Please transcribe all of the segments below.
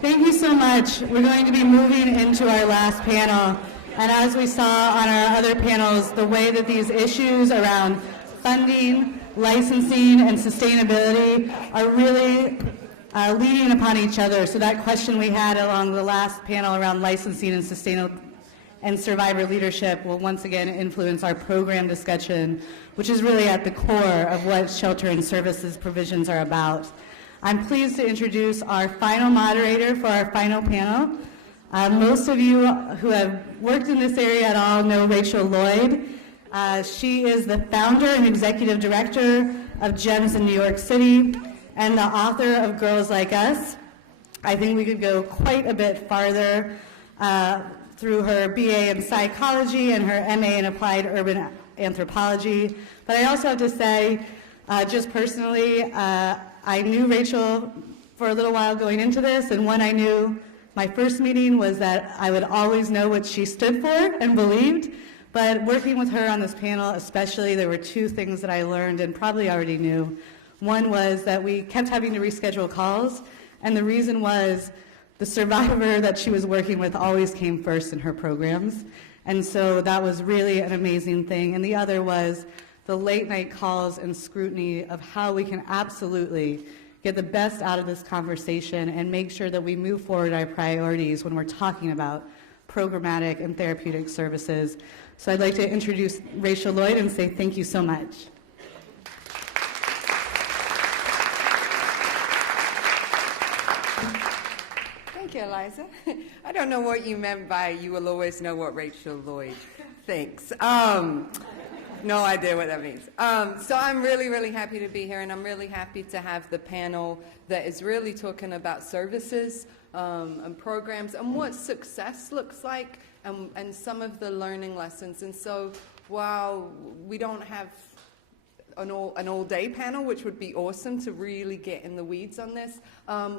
Thank you so much. We're going to be moving into our last panel. And as we saw on our other panels, the way that these issues around funding, licensing, and sustainability are really leading upon each other. So that question we had along the last panel around licensing and sustainable and survivor leadership will once again influence our program discussion, which is really at the core of what shelter and services provisions are about. I'm pleased to introduce our final moderator for our final panel. Most of you who have worked in this area at all know Rachel Lloyd. She is the founder and executive director of GEMS in New York City and the author of Girls Like Us. I think we could go quite a bit farther through her BA in psychology and her MA in applied urban anthropology. But I also have to say, just personally, I knew Rachel for a little while going into this, and when I knew my first meeting was that I would always know what she stood for and believed. But working with her on this panel especially, there were two things that I learned and probably already knew. One was that we kept having to reschedule calls, and the reason was the survivor that she was working with always came first in her programs. And so that was really an amazing thing. And the other was the late night calls and scrutiny of how we can absolutely get the best out of this conversation and make sure that we move forward our priorities when we're talking about programmatic and therapeutic services. So I'd like to introduce Rachel Lloyd and say thank you so much. Thank you, Eliza. I don't know what you meant by you will always know what Rachel Lloyd thinks. No idea what that means. So I'm really, really happy to be here, and I'm really happy to have the panel that is really talking about services and programs and what success looks like and some of the learning lessons. And so while we don't have an all-day panel, which would be awesome to really get in the weeds on this,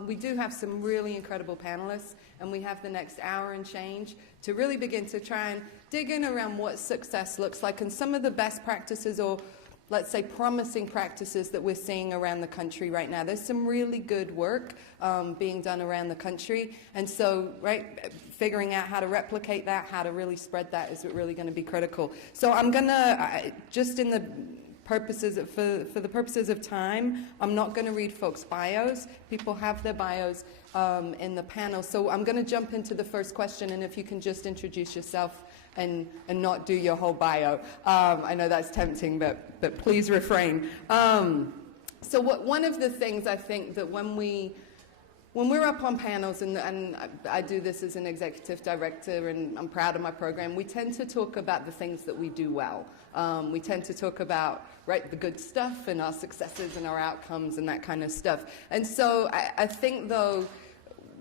we do have some really incredible panelists, and we have the next hour and change to really begin to try and dig in around what success looks like and some of the best practices, or let's say promising practices, that we're seeing around the country right now. There's some really good work being done around the country, and so figuring out how to replicate that, how to really spread that is really going to be critical. So I'm going to, just in the purposes for the purposes of time, I'm not going to read folks' bios. People have their bios in the panel. So I'm going to jump into the first question, and if you can just introduce yourself and not do your whole bio. I know that's tempting, but please refrain. So one of the things I think that when we're up on panels, and I do this as an executive director, and I'm proud of my program, we tend to talk about the things that we do well. We tend to talk about the good stuff and our successes and our outcomes and that kind of stuff. And so I think, though,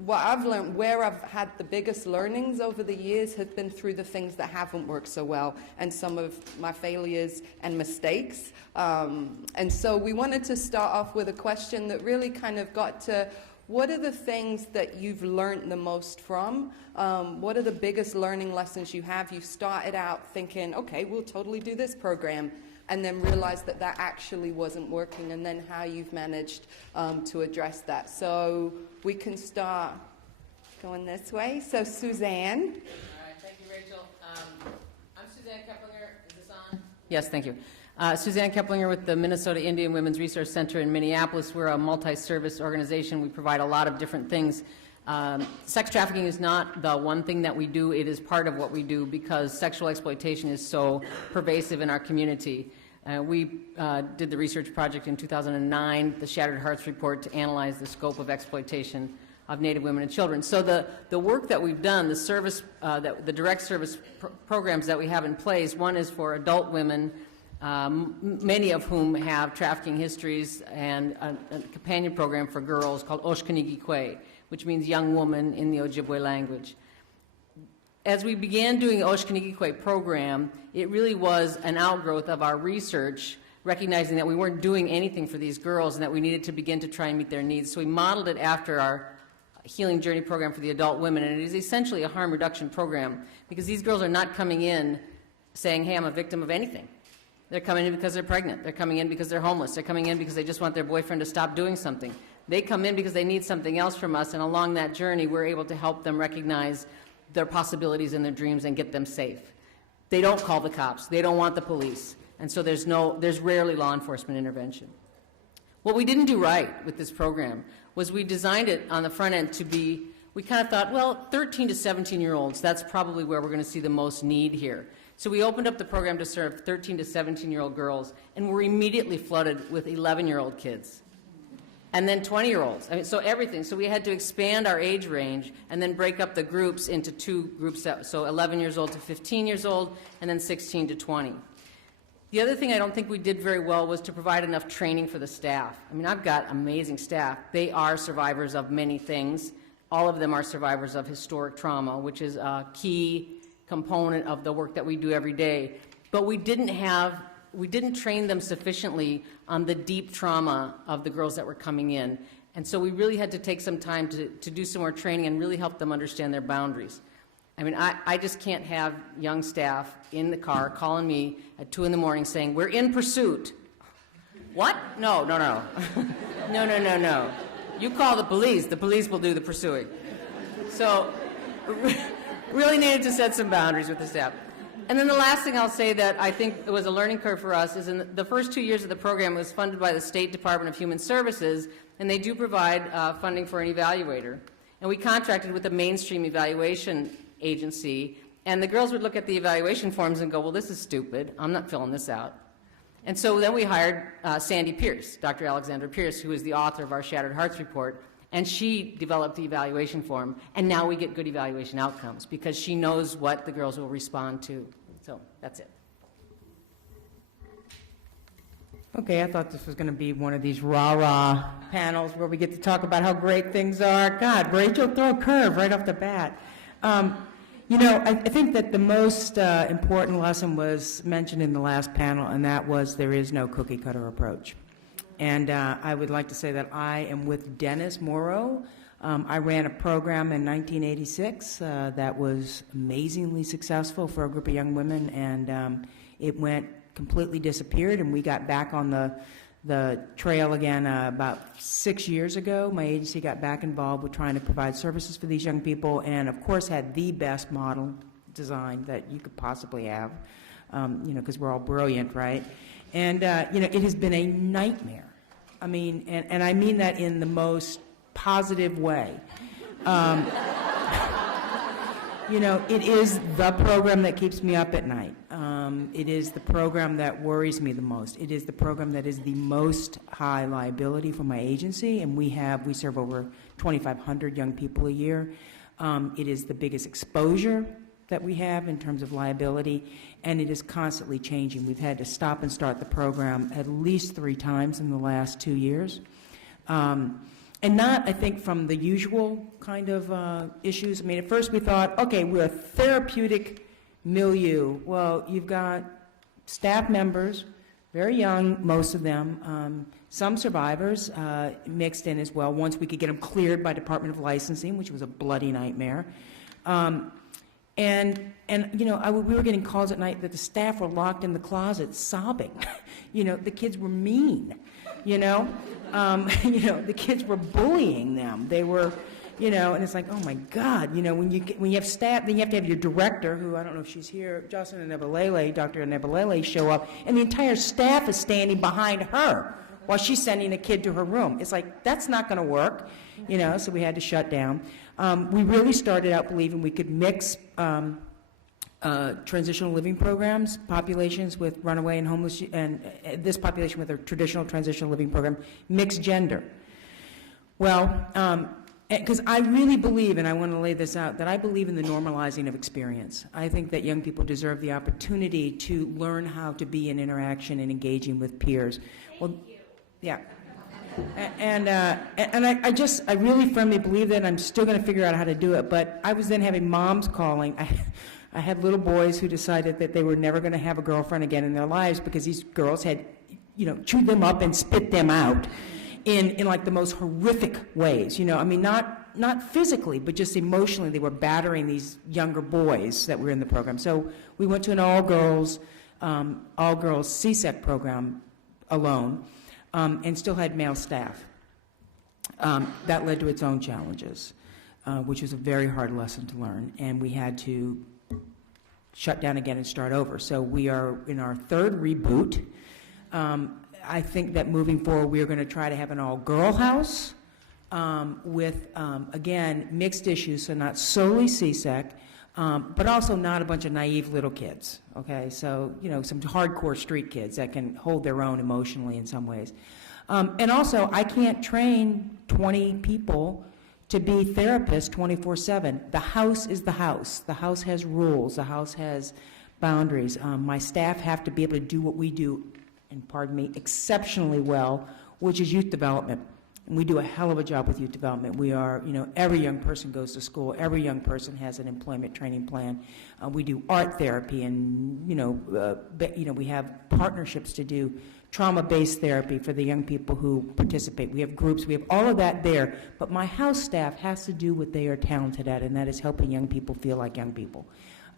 what I've learned, where I've had the biggest learnings over the years, have been through the things that haven't worked so well and some of my failures and mistakes. And so we wanted to start off with a question that really kind of got to, what are the things that you've learned the most from? What are the biggest learning lessons you have? You started out thinking, okay, we'll totally do this program, and then realized that that actually wasn't working, and then how you've managed to address that. So we can start going this way. So Suzanne. All right, thank you, Rachel. I'm Suzanne Koepplinger. Is this on? Yes, thank you. Suzanne Koepplinger with the Minnesota Indian Women's Resource Center in Minneapolis. We're a multi-service organization. We provide a lot of different things. Sex trafficking is not the one thing that we do. It is part of what we do because sexual exploitation is so pervasive in our community. We did the research project in 2009, the Shattered Hearts Report, to analyze the scope of exploitation of Native women and children. So the work that we've done, the service, the direct service programs that we have in place, one is for adult women, many of whom have trafficking histories, and a companion program for girls called Oshkonigikwe, which means young woman in the Ojibwe language. As we began doing the Oshkonigikwe program, it really was an outgrowth of our research, recognizing that we weren't doing anything for these girls and that we needed to begin to try and meet their needs. So we modeled it after our Healing Journey program for the adult women, and it is essentially a harm reduction program because these girls are not coming in saying, hey, I'm a victim of anything. They're coming in because they're pregnant. They're coming in because they're homeless. They're coming in because they just want their boyfriend to stop doing something. They come in because they need something else from us, and along that journey, we're able to help them recognize their possibilities and their dreams and get them safe. They don't call the cops. They don't want the police. And so there's rarely law enforcement intervention. What we didn't do right with this program was we designed it on the front end to be, we kind of thought, well, 13 to 17-year-olds, that's probably where we're going to see the most need here. So we opened up the program to serve 13 to 17-year-old girls, and we're immediately flooded with 11-year-old kids. And then 20-year-olds. I mean, so everything. So we had to expand our age range and then break up the groups into two groups, so 11 years old to 15 years old, and then 16 to 20. The other thing I don't think we did very well was to provide enough training for the staff. I mean, I've got amazing staff. They are survivors of many things. All of them are survivors of historic trauma, which is a key component of the work that we do every day. But we didn't train them sufficiently on the deep trauma of the girls that were coming in. And so we really had to take some time to do some more training and really help them understand their boundaries. I mean, I just can't have young staff in the car calling me at 2 in the morning saying, "We're in pursuit." What? No. No. You call the police will do the pursuing. So really needed to set some boundaries with the staff. And then the last thing I'll say that I think it was a learning curve for us is in the first 2 years of the program, it was funded by the State Department of Human Services, and they do provide funding for an evaluator. And we contracted with a mainstream evaluation agency, and the girls would look at the evaluation forms and go, "Well, this is stupid. I'm not filling this out." And so then we hired Sandy Pierce, Dr. Alexandra Pierce, who is the author of our Shattered Hearts report, and she developed the evaluation form, and now we get good evaluation outcomes because she knows what the girls will respond to. So that's it. Okay, I thought this was going to be one of these rah-rah panels where we get to talk about how great things are. God, Rachel, throw a curve right off the bat. I think that the most important lesson was mentioned in the last panel, and that was there is no cookie-cutter approach. And I would like to say that I am with Dennis Morrow. I ran a program in 1986 that was amazingly successful for a group of young women, and it completely disappeared, and we got back on the trail again about 6 years ago. My agency got back involved with trying to provide services for these young people, and of course had the best model design that you could possibly have, because we're all brilliant, right? And it has been a nightmare. I mean, and I mean that in the most positive way. It is the program that keeps me up at night. It is the program that worries me the most. It is the program that is the most high liability for my agency, and we serve over 2,500 young people a year. It is the biggest exposure that we have in terms of liability, and it is constantly changing. We've had to stop and start the program at least 3 times in the last 2 years. And not, I think, from the usual kind of issues. I mean, at first we thought, okay, we're a therapeutic milieu. Well, you've got staff members, very young, most of them, some survivors mixed in as well, once we could get them cleared by Department of Licensing, which was a bloody nightmare. We were getting calls at night that the staff were locked in the closet sobbing. The kids were mean, the kids were bullying them. They were, and it's like, oh my God, when you have staff, then you have to have your director, who I don't know if she's here, Jocelyn Nebelele, Dr. Nebelele, show up, and the entire staff is standing behind her while she's sending a kid to her room. It's like, that's not going to work, so we had to shut down. We really started out believing we could mix transitional living programs, populations with runaway and homeless, and this population with a traditional transitional living program, mixed gender. Well, because I really believe, and I want to lay this out, that I believe in the normalizing of experience. I think that young people deserve the opportunity to learn how to be in interaction and engaging with peers. Thank you. Yeah. And I really firmly believe that. I'm still going to figure out how to do it, but I was then having moms calling. I had little boys who decided that they were never going to have a girlfriend again in their lives because these girls had, chewed them up and spit them out in like the most horrific ways. I mean, not physically, but just emotionally. They were battering these younger boys that were in the program. So we went to an all-girls CSEC program alone, and still had male staff. that led to its own challenges, which was a very hard lesson to learn, and we had to shut down again and start over. So we are in our third reboot. I think that moving forward, we are going to try to have an all-girl house with, again, mixed issues, so not solely CSEC, but also not a bunch of naive little kids, okay? So, you know, some hardcore street kids that can hold their own emotionally in some ways. And also, I can't train 20 people to be therapists 24/7. The house is the house. The house has rules. The house has boundaries. My staff have to be able to do what we do, and pardon me, exceptionally well, which is youth development. And we do a hell of a job with youth development. We are, you know, every young person goes to school. Every young person has an employment training plan. We do art therapy, and, you know, we have partnerships to do trauma-based therapy for the young people who participate. We have groups. We have all of that there. But my house staff has to do what they are talented at, and that is helping young people feel like young people.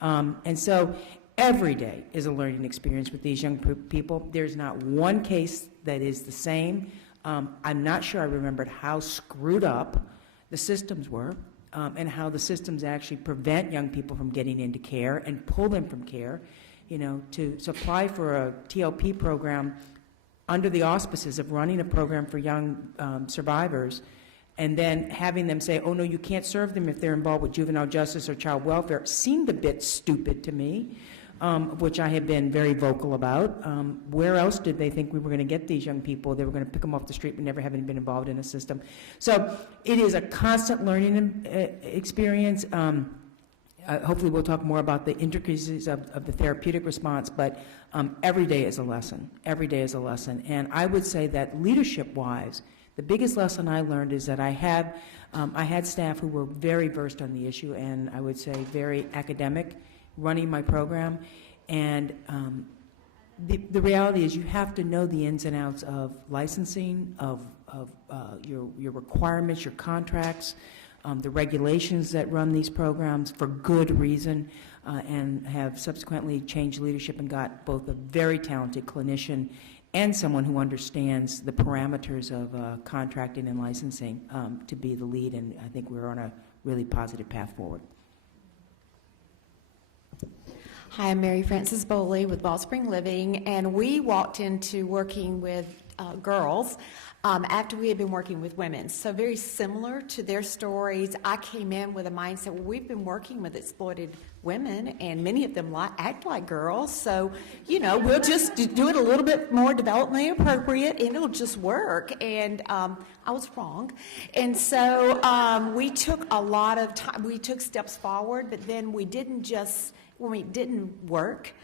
And so every day is a learning experience with these young people. There's not one case that is the same. I'm not sure I remembered how screwed up the systems were, and how the systems actually prevent young people from getting into care and pull them from care. You know, to apply for a TLP program under the auspices of running a program for young survivors, and then having them say, oh no, you can't serve them if they're involved with juvenile justice or child welfare, seemed a bit stupid to me. Which I have been very vocal about. Where else did they think we were going to get these young people? They were going to pick them off the street, but never having been involved in a system. So it is a constant learning experience. Hopefully we'll talk more about the intricacies of the therapeutic response, but every day is a lesson. Every day is a lesson. And I would say that leadership-wise, the biggest lesson I learned is that I had staff who were very versed on the issue, and I would say very academic, running my program, and the reality is you have to know the ins and outs of licensing, of your requirements, your contracts, the regulations that run these programs for good reason, and have subsequently changed leadership and got both a very talented clinician and someone who understands the parameters of contracting and licensing to be the lead, and I think we're on a really positive path forward. Hi, I'm Mary Frances Bowley with Wellspring Living, and we walked into working with girls after we had been working with women. So very similar to their stories, I came in with a mindset, well, we've been working with exploited women, and many of them act like girls, so, you know, we'll just do it a little bit more developmentally appropriate, and it'll just work. And I was wrong. And so we took a lot of time, we took steps forward, but then we didn't just, when it didn't work,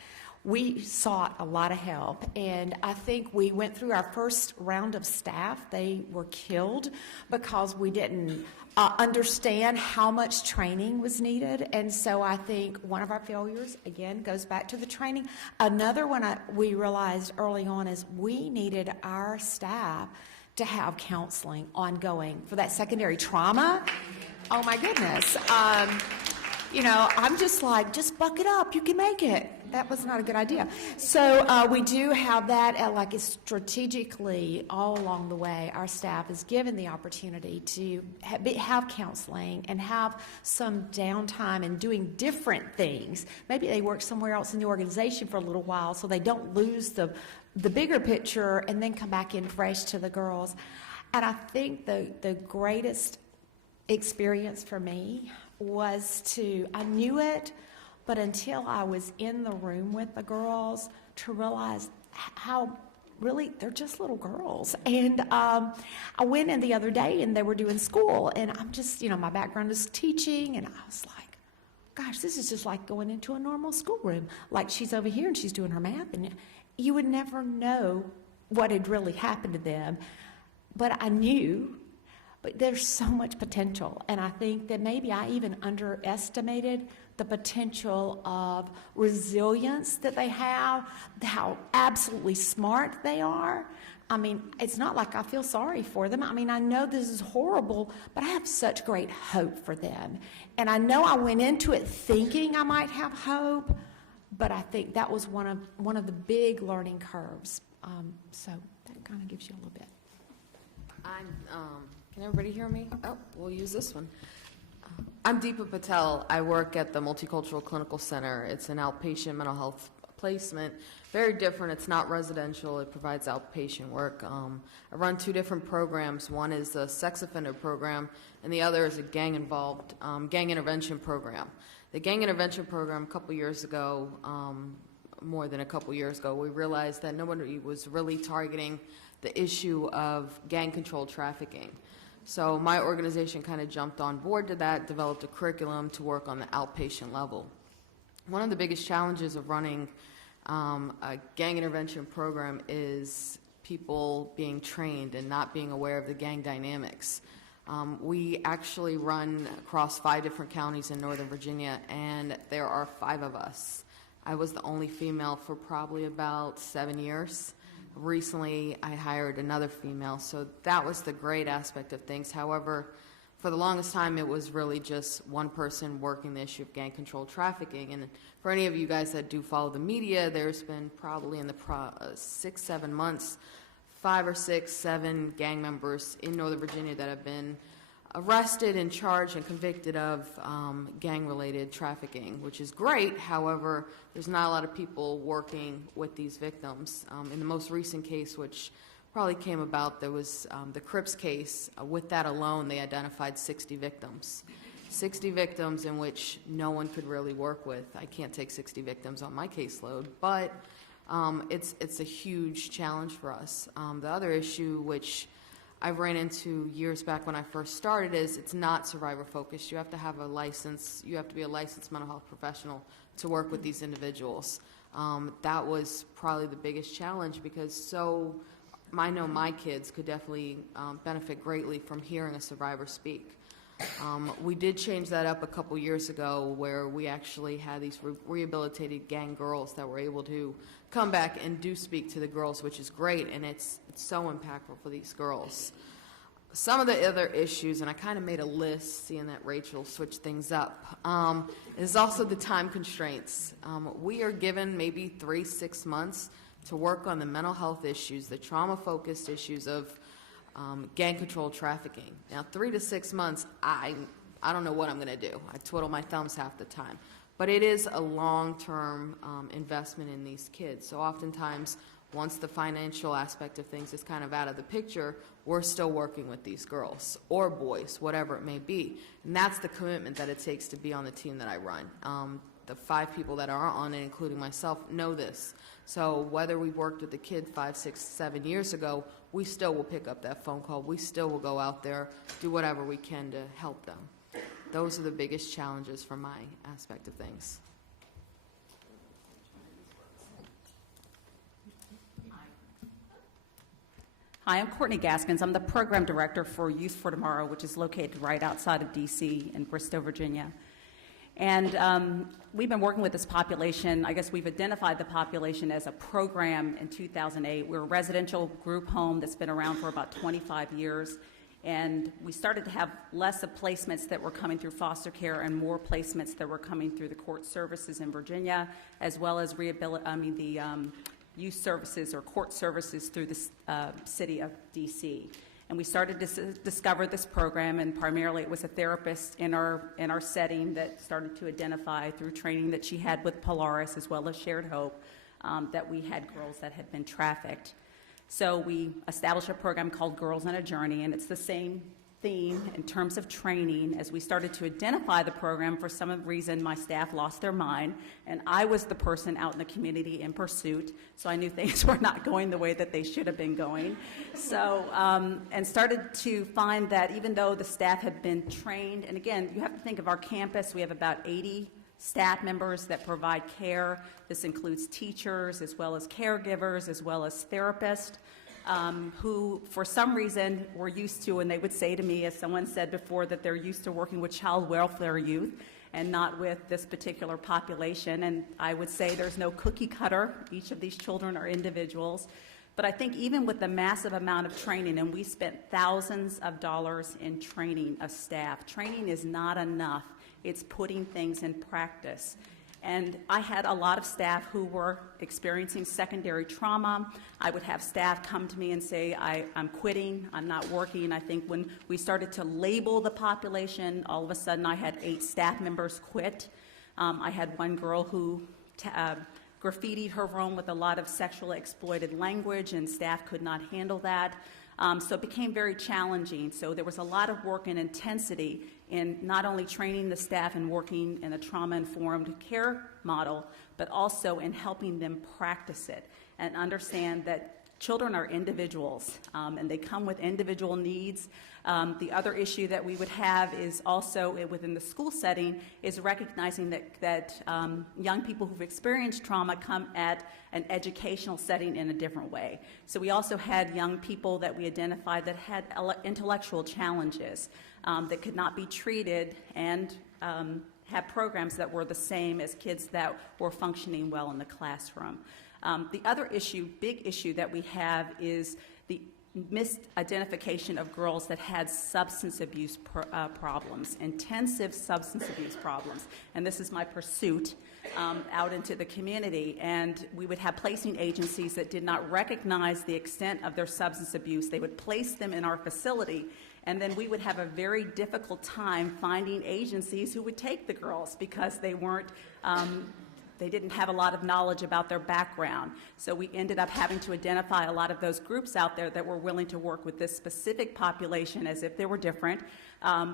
we sought a lot of help, and I think we went through our first round of staff. They were killed because we didn't understand how much training was needed, and so I think one of our failures, again, goes back to the training. Another one we realized early on is we needed our staff to have counseling ongoing for that secondary trauma. Oh my goodness. You know, I'm just like, just buck it up, you can make it. That was not a good idea. So we do have that, like strategically all along the way, our staff is given the opportunity to have counseling and have some downtime and doing different things. Maybe they work somewhere else in the organization for a little while so they don't lose the bigger picture and then come back in fresh to the girls. And I think the greatest experience for me was I knew it, but until I was in the room with the girls to realize how really they're just little girls. And I went in the other day and they were doing school, and I'm just, you know, my background is teaching, and I was like, gosh, this is just like going into a normal schoolroom. Like she's over here and she's doing her math, and you would never know what had really happened to them. But I knew. But there's so much potential, and I think that maybe I even underestimated the potential of resilience that they have, how absolutely smart they are. I mean, it's not like I feel sorry for them. I mean, I know this is horrible, but I have such great hope for them. And I know I went into it thinking I might have hope, but I think that was one of the big learning curves. So that kind of gives you a little bit. I'm Can everybody hear me? Oh, we'll use this one. I'm Deepa Patel. I work at the Multicultural Clinical Center. It's an outpatient mental health placement. Very different. It's not residential. It provides outpatient work. I run 2 different programs. One is a sex offender program, and the other is a gang intervention program. The gang intervention program, a couple years ago, more than a couple years ago, we realized that nobody was really targeting the issue of gang control trafficking. So my organization kind of jumped on board to that, developed a curriculum to work on the outpatient level. One of the biggest challenges of running a gang intervention program is people being trained and not being aware of the gang dynamics. We actually run across 5 different counties in Northern Virginia, and there are 5 of us. I was the only female for probably about 7 years. Recently, I hired another female, so that was the great aspect of things. However, for the longest time, it was really just one person working the issue of gang control trafficking. And for any of you guys that do follow the media, there's been probably in the 6-7 months, 5 or 6, 7 gang members in Northern Virginia that have been arrested and charged and convicted of gang-related trafficking, which is great. However, there's not a lot of people working with these victims. In the most recent case, which probably came about, there was the Crips case. With that alone, they identified 60 victims. 60 victims in which no one could really work with. I can't take 60 victims on my caseload, but it's a huge challenge for us. The other issue, which I ran into years back when I first started, is it's not survivor focused. You have to have a license. You have to be a licensed mental health professional to work with these individuals. That was probably the biggest challenge, because I know my kids could definitely benefit greatly from hearing a survivor speak. We did change that up a couple years ago, where we actually had these rehabilitated gang girls that were able to come back and do speak to the girls, which is great, and it's so impactful for these girls. Some of the other issues, and I kind of made a list, seeing that Rachel switched things up, is also the time constraints. We are given maybe 3-6 months to work on the mental health issues, the trauma-focused issues of gang control trafficking. Now, 3 to 6 months, I don't know what I'm going to do. I twiddle my thumbs half the time. But it is a long-term investment in these kids. So oftentimes, once the financial aspect of things is kind of out of the picture, we're still working with these girls or boys, whatever it may be. And that's the commitment that it takes to be on the team that I run. The 5 people that are on it, including myself, know this. So whether we worked with the kid 5, 6, 7 years ago, we still will pick up that phone call. We still will go out there, do whatever we can to help them. Those are the biggest challenges from my aspect of things. Hi, I'm Courtney Gaskins. I'm the program director for Youth for Tomorrow, which is located right outside of D.C. in Bristow, Virginia. And we've been working with this population. I guess we've identified the population as a program in 2008. We're a residential group home that's been around for about 25 years. And we started to have less of placements that were coming through foster care and more placements that were coming through the court services in Virginia, as well as the youth services or court services through the city of D.C. And we started to discover this program, and primarily it was a therapist in our setting that started to identify through training that she had with Polaris as well as Shared Hope that we had girls that had been trafficked. So we established a program called Girls on a Journey, and it's the same theme in terms of training. As we started to identify the program, for some reason my staff lost their mind, and I was the person out in the community in pursuit, so I knew things were not going the way that they should have been going. So, and started to find that even though the staff had been trained, and again, you have to think of our campus, we have about 80 staff members that provide care. This includes teachers as well as caregivers as well as therapists who for some reason were used to, and they would say to me, as someone said before, that they're used to working with child welfare youth and not with this particular population. And I would say there's no cookie cutter. Each of these children are individuals. But I think even with the massive amount of training, and we spent thousands of dollars in training of staff, training is not enough. It's putting things in practice. And I had a lot of staff who were experiencing secondary trauma. I would have staff come to me and say, I'm quitting, I'm not working. I think when we started to label the population, all of a sudden I had 8 staff members quit. I had one girl who graffitied her room with a lot of sexually exploited language, and staff could not handle that. So it became very challenging. So there was a lot of work and intensity in not only training the staff and working in a trauma-informed care model, but also in helping them practice it and understand that children are individuals, and they come with individual needs. The other issue that we would have is also within the school setting is recognizing that young people who've experienced trauma come at an educational setting in a different way. So we also had young people that we identified that had intellectual challenges that could not be treated and have programs that were the same as kids that were functioning well in the classroom. The other issue, big issue that we have is the misidentification of girls that had substance abuse problems, intensive substance abuse problems. And this is my pursuit out into the community. And we would have placing agencies that did not recognize the extent of their substance abuse. They would place them in our facility, and then we would have a very difficult time finding agencies who would take the girls because they weren't they didn't have a lot of knowledge about their background. So we ended up having to identify a lot of those groups out there that were willing to work with this specific population as if they were different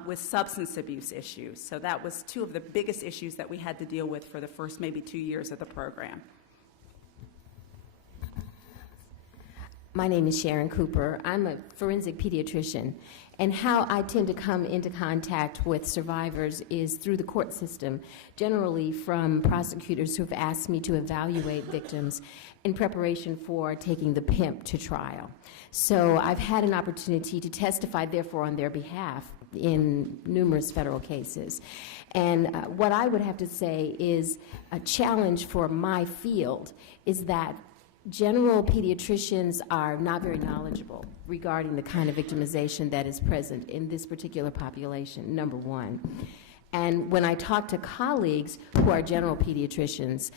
with substance abuse issues. So that was 2 of the biggest issues that we had to deal with for the first maybe 2 years of the program. My name is Sharon Cooper. I'm a forensic pediatrician, and how I tend to come into contact with survivors is through the court system, generally from prosecutors who have asked me to evaluate victims in preparation for taking the pimp to trial. So I've had an opportunity to testify, therefore, on their behalf in numerous federal cases. And what I would have to say is a challenge for my field is that general pediatricians are not very knowledgeable regarding the kind of victimization that is present in this particular population, number one. And when I talk to colleagues who are general pediatricians,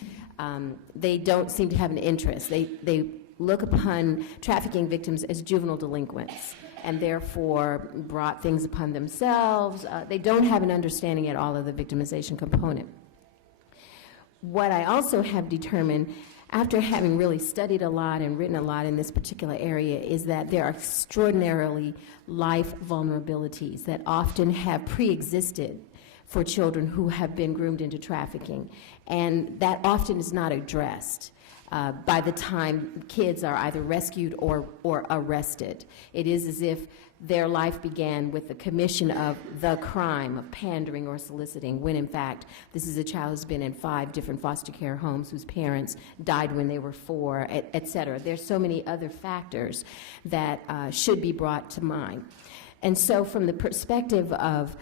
they don't seem to have an interest. They look upon trafficking victims as juvenile delinquents and therefore brought things upon themselves. They don't have an understanding at all of the victimization component. What I also have determined after having really studied a lot and written a lot in this particular area is that there are extraordinarily life vulnerabilities that often have pre-existed for children who have been groomed into trafficking, and that often is not addressed by the time kids are either rescued or arrested. It is as if their life began with the commission of the crime of pandering or soliciting, when in fact this is a child who's been in 5 different foster care homes, whose parents died when they were 4, et cetera. There's so many other factors that should be brought to mind. And so from the perspective of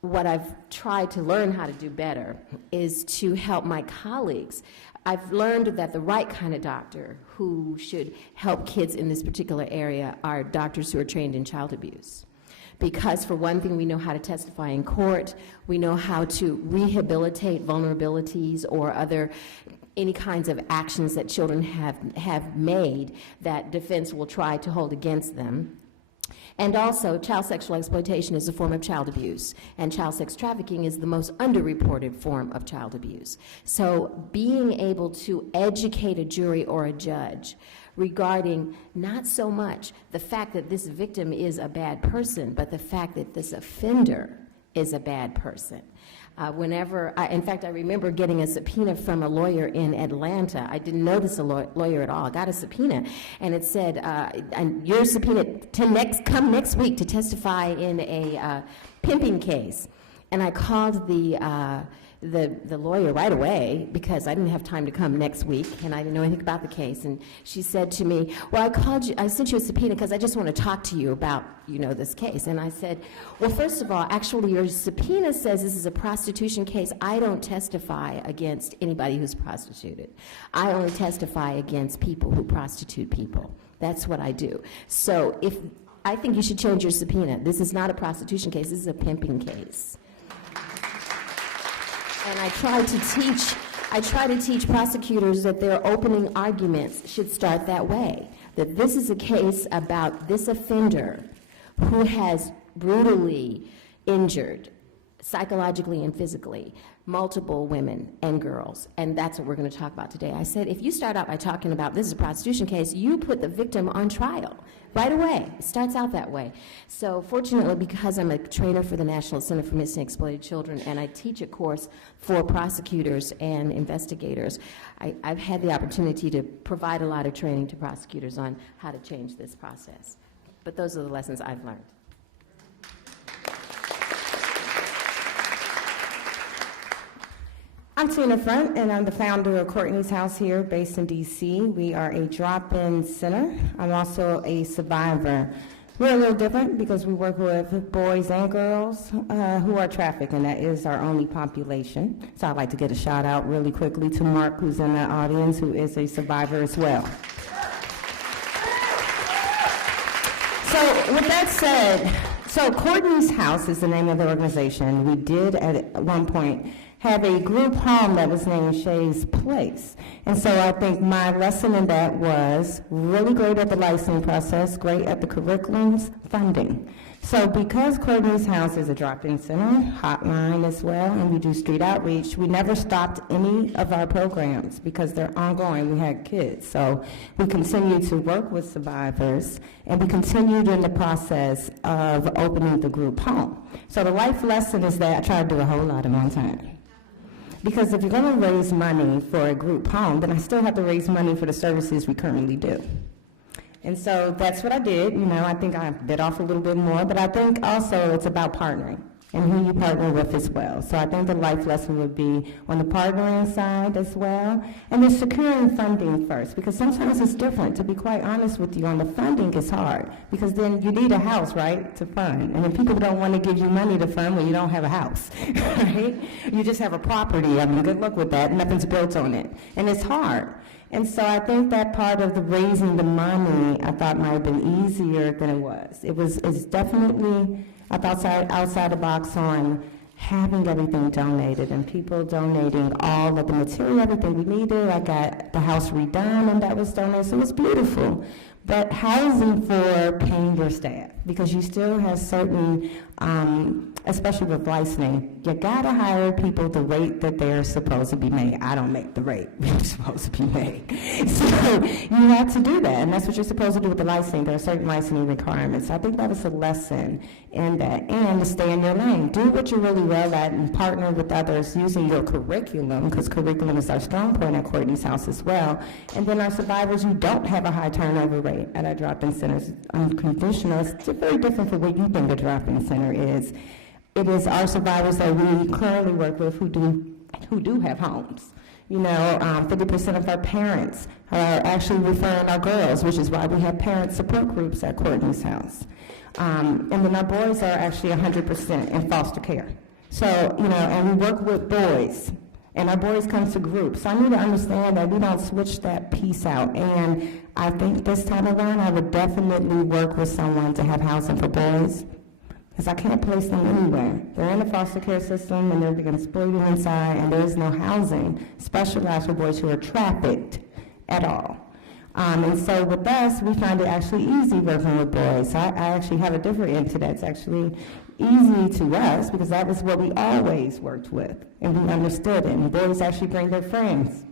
what I've tried to learn how to do better is to help my colleagues. I've learned that the right kind of doctor who should help kids in this particular area are doctors who are trained in child abuse. Because for one thing, we know how to testify in court, we know how to rehabilitate vulnerabilities or any kinds of actions that children have made that defense will try to hold against them. And also, child sexual exploitation is a form of child abuse, and child sex trafficking is the most underreported form of child abuse. So being able to educate a jury or a judge regarding not so much the fact that this victim is a bad person, but the fact that this offender is a bad person. In fact, I remember getting a subpoena from a lawyer in Atlanta. I didn't know this lawyer at all. I got a subpoena, and it said, "You're subpoenaed to come next week to testify in a pimping case." And I called the lawyer right away because I didn't have time to come next week, and I didn't know anything about the case. And she said to me, "Well, I sent you a subpoena because I just want to talk to you about, this case." And I said, "Well, first of all, actually, your subpoena says this is a prostitution case. I don't testify against anybody who's prostituted. I only testify against people who prostitute people. That's what I do. So I think you should change your subpoena. This is not a prostitution case. This is a pimping case." And I tried to teach I try to teach prosecutors that their opening arguments should start that way, that this is a case about this offender who has brutally injured, psychologically and physically, multiple women and girls, and that's what we're going to talk about today. I said, if you start out by talking about this is a prostitution case, you put the victim on trial right away. It starts out that way. So fortunately, because I'm a trainer for the National Center for Missing and Exploited Children, and I teach a course for prosecutors and investigators, I've had the opportunity to provide a lot of training to prosecutors on how to change this process. But those are the lessons I've learned. I'm Tina Frundt, and I'm the founder of Courtney's House here, based in D.C. We are a drop-in center. I'm also a survivor. We're a little different because we work with boys and girls who are trafficked, and that is our only population. So I'd like to get a shout-out really quickly to Mark, who's in the audience, who is a survivor as well. So with that said, so Courtney's House is the name of the organization. We did at one point have a group home that was named Shay's Place. And so I think my lesson in that was really great at the licensing process, great at the curriculums, funding. So because Courtney's House is a drop-in center, hotline as well, and we do street outreach, we never stopped any of our programs because they're ongoing. We had kids. So we continue to work with survivors, and we continued in the process of opening the group home. So the life lesson is that I try to do a whole lot at one time. Because if you're going to raise money for a group home, then I still have to raise money for the services we currently do. And so that's what I did. You know, I think I bit off a little bit more, but I think also it's about partnering and who you partner with as well. So I think the life lesson would be on the partnering side as well, and then securing funding first, because sometimes it's different. To be quite honest with you, on the funding is hard, because then you need a house, right, to fund. And then people don't want to give you money to fund when you don't have a house, right? You just have a property. I mean, good luck with that. Nothing's built on it. And it's hard. And so I think that part of the raising the money I thought might have been easier than it was. It's definitely, I thought, outside the box on having everything donated and people donating all of the material, everything we needed. I got the house redone and that was donated, so it was beautiful. But housing for paying your staff, because you still have certain, especially with licensing, you gotta hire people the rate that they're supposed to be made. I don't make the rate we're supposed to be made. So you have to do that, and that's what you're supposed to do with the licensing. There are certain licensing requirements. I think that was a lesson in that, and to stay in your lane. Do what you're really well at and partner with others using your curriculum, because curriculum is our strong point at Courtney's House as well. And then our survivors who don't have a high turnover rate at our drop-in centers, unconditional. It's very different from what you think a drop-in center is. It is our survivors that we currently work with who do have homes. You know, 50% of our parents are actually referring our girls, which is why we have parent support groups at Courtney's House. And then our boys are actually 100% in foster care. So, you know, and we work with boys. And our boys come to groups. So I need to understand that we don't switch that piece out. And I think this time around, I would definitely work with someone to have housing for boys, because I can't place them anywhere. They're in the foster care system, and they're being exploited inside, and there is no housing specialized for boys who are trafficked at all. And so with us, we find it actually easy working with boys. So I actually have a different end to that. It's actually easy to us because that was what we always worked with, and we understood it. And boys actually bring their friends.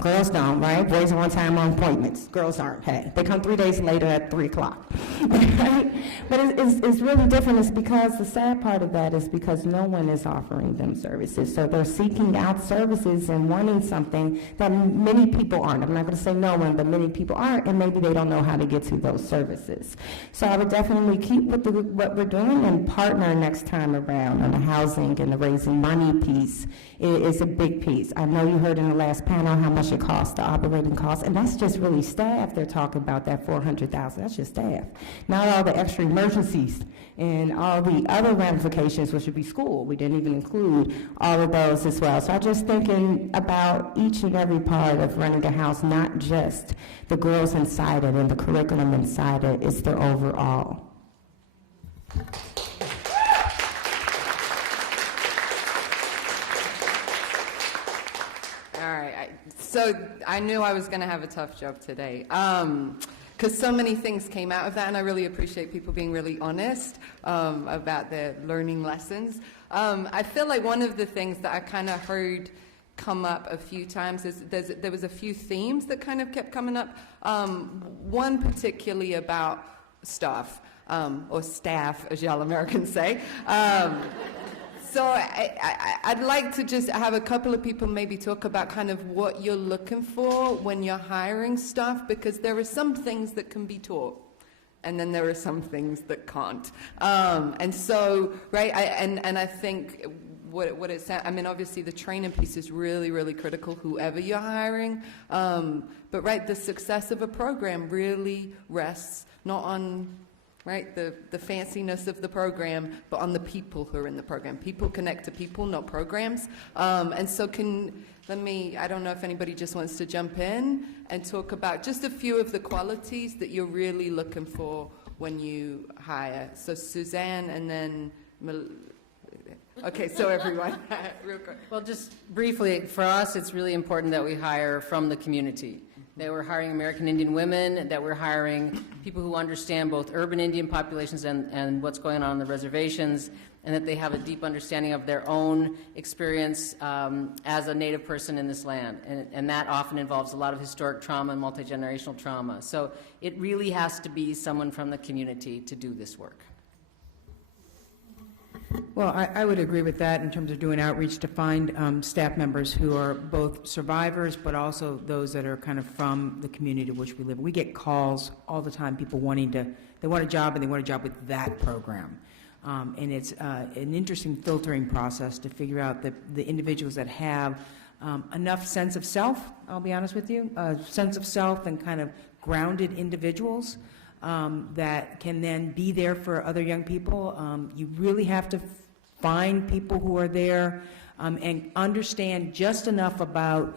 Girls don't, right? Boys are on time on appointments. Girls aren't. Hey, they come 3 days later at 3 o'clock. Right? But it's really different. It's because the sad part of that is because no one is offering them services. So they're seeking out services and wanting something that many people aren't. I'm not going to say no one, but many people aren't, and maybe they don't know how to get to those services. So I would definitely keep with what we're doing and partner next time around on the housing and the raising money piece. Is a big piece. I know you heard in the last panel how much it costs, the operating costs, and that's just really staff. They're talking about that $400,000. That's just staff. Not all the extra emergencies and all the other ramifications, which would be school. We didn't even include all of those as well. So I'm just thinking about each and every part of running a house, not just the girls inside it and the curriculum inside it. It's the overall. All So I knew I was going to have a tough job today. Because so many things came out of that, and I really appreciate people being really honest about their learning lessons. I feel like one of the things that I kind of heard come up a few times is there was a few themes that kind of kept coming up. One particularly about staff, or staff, as y'all Americans say. So I'd like to just have a couple of people maybe talk about kind of what you're looking for when you're hiring staff, because there are some things that can be taught, and then there are some things that can't. And so, right, and I think what it's, I mean, obviously the training piece is really, really critical, whoever you're hiring. But, right, the success of a program really rests not on, right, the fanciness of the program, but on the people who are in the program. People connect to people, not programs. And so I don't know if anybody just wants to jump in and talk about just a few of the qualities that you're really looking for when you hire. So Suzanne, and then okay, so everyone, real quick. Well, just briefly, for us, it's really important that we hire from the community, that we're hiring American Indian women, that we're hiring people who understand both urban Indian populations and what's going on the reservations, and that they have a deep understanding of their own experience as a Native person in this land. And that often involves a lot of historic trauma and multi-generational trauma. So it really has to be someone from the community to do this work. Well, I would agree with that in terms of doing outreach to find staff members who are both survivors, but also those that are kind of from the community in which we live. We get calls all the time, people they want a job, and they want a job with that program. And it's an interesting filtering process to figure out the individuals that have enough sense of self, I'll be honest with you, sense of self and kind of grounded individuals that can then be there for other young people. You really have to find people who are there and understand just enough about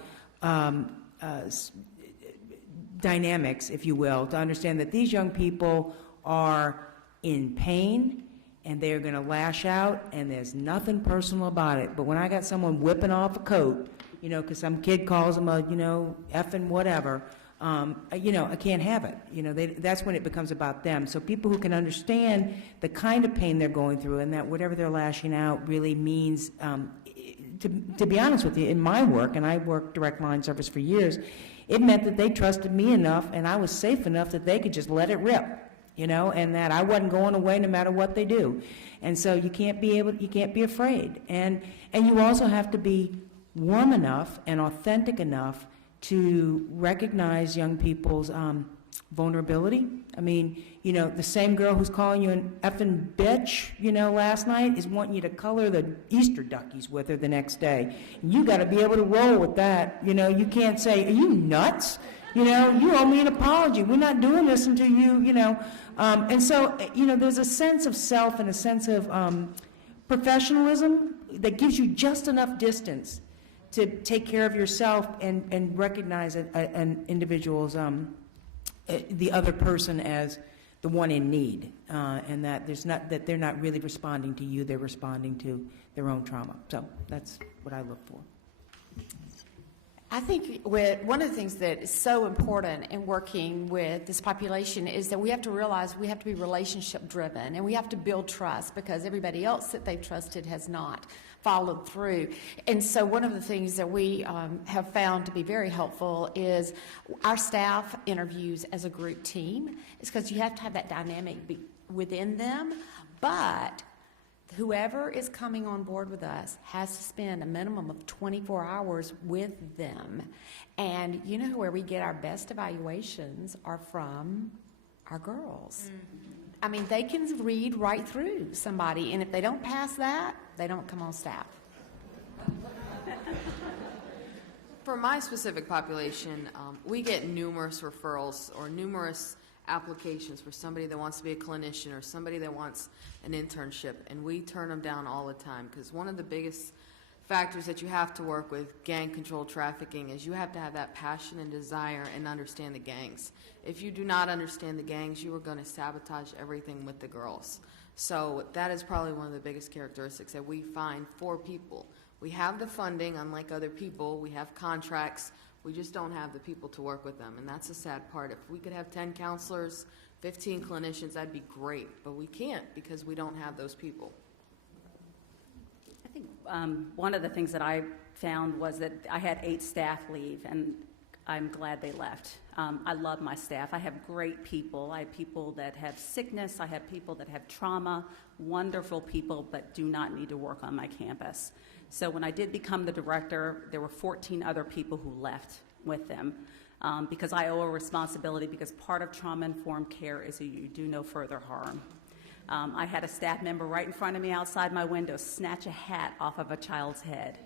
dynamics, if you will, to understand that these young people are in pain and they're going to lash out, and there's nothing personal about it. But when I got someone whipping off a coat, because some kid calls them a, effing whatever, I can't have it. That's when it becomes about them. So people who can understand the kind of pain they're going through, and that whatever they're lashing out really means, to be honest with you, in my work, and I worked direct line service for years, it meant that they trusted me enough and I was safe enough that they could just let it rip, and that I wasn't going away no matter what they do. And so you can't be afraid. And you also have to be warm enough and authentic enough to recognize young people's vulnerability. I mean, the same girl who's calling you an effing bitch, last night is wanting you to color the Easter duckies with her the next day. And you got to be able to roll with that. You can't say, "Are you nuts? You owe me an apology. We're not doing this until you." And so, there's a sense of self and a sense of professionalism that gives you just enough distance to take care of yourself and recognize an individual's, the other person as the one in need, and that they're not really responding to you, they're responding to their own trauma. So that's what I look for. I think one of the things that is so important in working with this population is that we have to realize we have to be relationship driven, and we have to build trust, because everybody else that they've trusted has not followed through. And so one of the things that we have found to be very helpful is our staff interviews as a group team. It's because you have to have that dynamic within them, but whoever is coming on board with us has to spend a minimum of 24 hours with them. And where we get our best evaluations are from our girls. Mm-hmm. I mean, they can read right through somebody, and if they don't pass that, they don't come on staff. For my specific population, we get numerous referrals or numerous applications for somebody that wants to be a clinician or somebody that wants an internship, and we turn them down all the time, because one of the biggest factors that you have to work with gang control trafficking is you have to have that passion and desire and understand the gangs. If you do not understand the gangs, you are going to sabotage everything with the girls. So that is probably one of the biggest characteristics that we find for people. We have the funding, unlike other people. We have contracts. We just don't have the people to work with them, and that's the sad part. If we could have 10 counselors, 15 clinicians, that'd be great, but we can't because we don't have those people. I think one of the things that I found was that I had 8 staff leave, and I'm glad they left. I love my staff. I have great people. I have people that have sickness. I have people that have trauma, wonderful people, but do not need to work on my campus. So when I did become the director, there were 14 other people who left with them because I owe a responsibility, because part of trauma-informed care is that you do no further harm. I had a staff member right in front of me outside my window snatch a hat off of a child's head.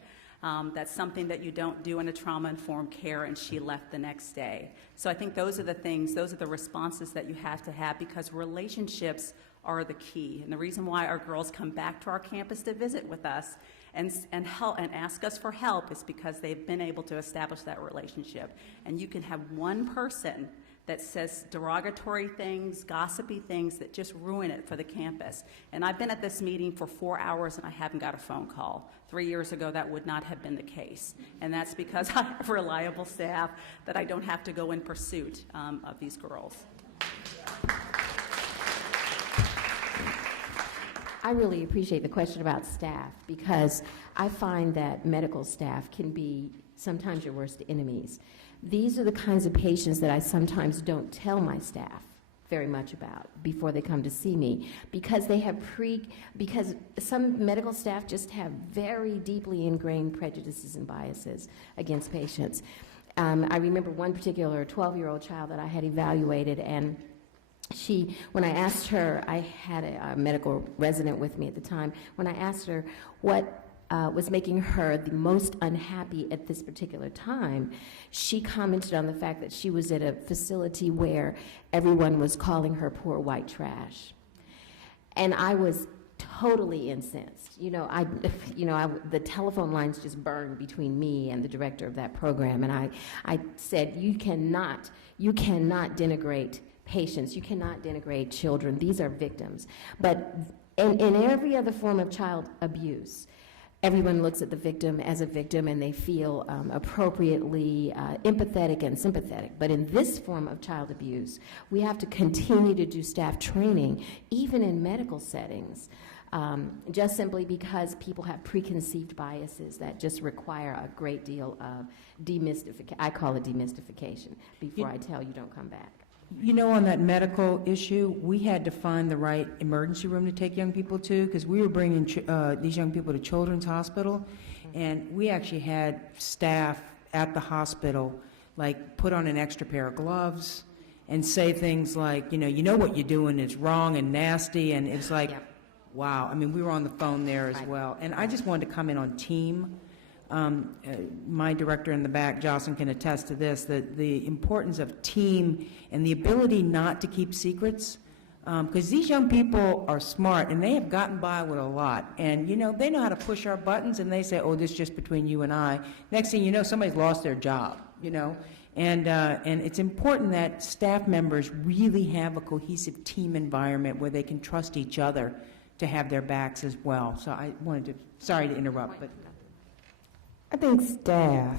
That's something that you don't do in a trauma-informed care, and she left the next day. So I think those are the things, those are the responses that you have to have, because relationships are the key. And the reason why our girls come back to our campus to visit with us and help and ask us for help is because they've been able to establish that relationship. And you can have one person that says derogatory things, gossipy things that just ruin it for the campus. And I've been at this meeting for 4 hours and I haven't got a phone call. 3 years ago, that would not have been the case. And that's because I have reliable staff that I don't have to go in pursuit of these girls. I really appreciate the question about staff, because I find that medical staff can be sometimes your worst enemies. These are the kinds of patients that I sometimes don't tell my staff very much about before they come to see me, because they have because some medical staff just have very deeply ingrained prejudices and biases against patients. I remember one particular 12-year-old child that I had evaluated, and when I asked her, I had a medical resident with me at the time, when I asked her what was making her the most unhappy at this particular time, she commented on the fact that she was at a facility where everyone was calling her poor white trash. And I was totally incensed. The telephone lines just burned between me and the director of that program, and I said, you cannot denigrate patients. You cannot denigrate children. These are victims. But in every other form of child abuse, everyone looks at the victim as a victim, and they feel appropriately empathetic and sympathetic. But in this form of child abuse, we have to continue to do staff training, even in medical settings, just simply because people have preconceived biases that just require a great deal of demystification. I call it demystification before I tell you don't come back. On that medical issue, we had to find the right emergency room to take young people to, because we were bringing these young people to Children's Hospital, and we actually had staff at the hospital put on an extra pair of gloves and say things like, you know what you're doing is wrong and nasty, and it's like, yep. Wow. I mean, we were on the phone there as well. And I just wanted to comment on team. My director in the back, Jocelyn, can attest to this, that the importance of team and the ability not to keep secrets, because these young people are smart and they have gotten by with a lot, and they know how to push our buttons, and they say, oh, this is just between you and I. Next thing you know, somebody's lost their job, and it's important that staff members really have a cohesive team environment where they can trust each other to have their backs as well. So I wanted to, sorry to interrupt, but I think staff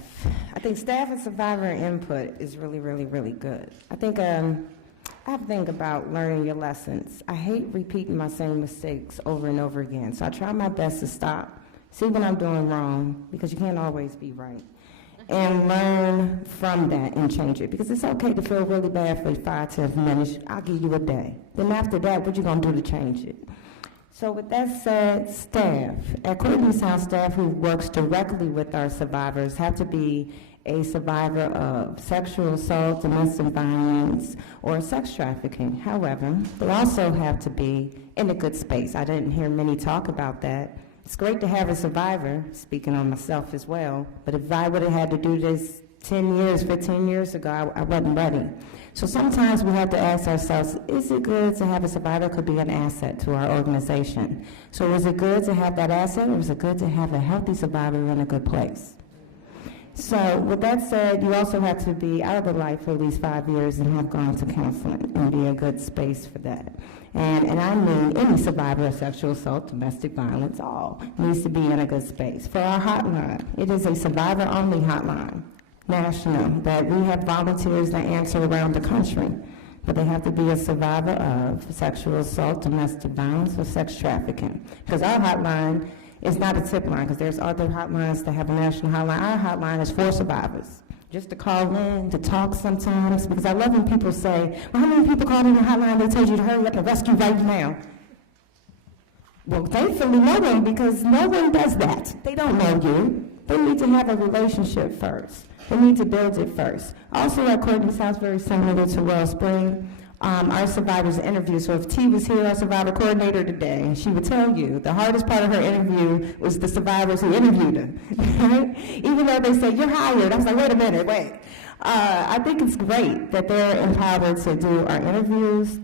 and survivor input is really, really, really good. I think I have to think about learning your lessons. I hate repeating my same mistakes over and over again, so I try my best to stop, see when I'm doing wrong, because you can't always be right, and learn from that and change it, because it's okay to feel really bad for 5-10 minutes. I'll give you a day. Then after that, what you going to do to change it? So with that said, staff, at Courtney's house, staff who works directly with our survivors have to be a survivor of sexual assault, domestic violence, or sex trafficking. However, they also have to be in a good space. I didn't hear many talk about that. It's great to have a survivor, speaking on myself as well, but if I would have had to do this 10 years, 15 years ago, I wasn't ready. So sometimes we have to ask ourselves, is it good to have a survivor could be an asset to our organization? So is it good to have that asset, or is it good to have a healthy survivor in a good place? So with that said, you also have to be out of the life for at least 5 years and have gone to counseling and be a good space for that. And I mean any survivor of sexual assault, domestic violence, all needs to be in a good space. For our hotline, it is a survivor-only hotline. national, that we have volunteers that answer around the country, but they have to be a survivor of sexual assault, domestic violence, or sex trafficking. Because our hotline is not a tip line, because there's other hotlines that have a national hotline. Our hotline is for survivors, just to call in, to talk sometimes, because I love when people say, well, how many people called in the hotline, they told you to hurry up and rescue right now? Well, thankfully, no one, because no one does that. They don't know you. They need to have a relationship first. They need to build it first. Also, at Courtney, sounds very similar to Wellspring. Our survivors interview. So if T was here, our survivor coordinator today, she would tell you the hardest part of her interview was the survivors who interviewed her. Right? Even though they said, you're hired. I was like, wait a minute, wait. I think it's great that they're empowered to do our interviews.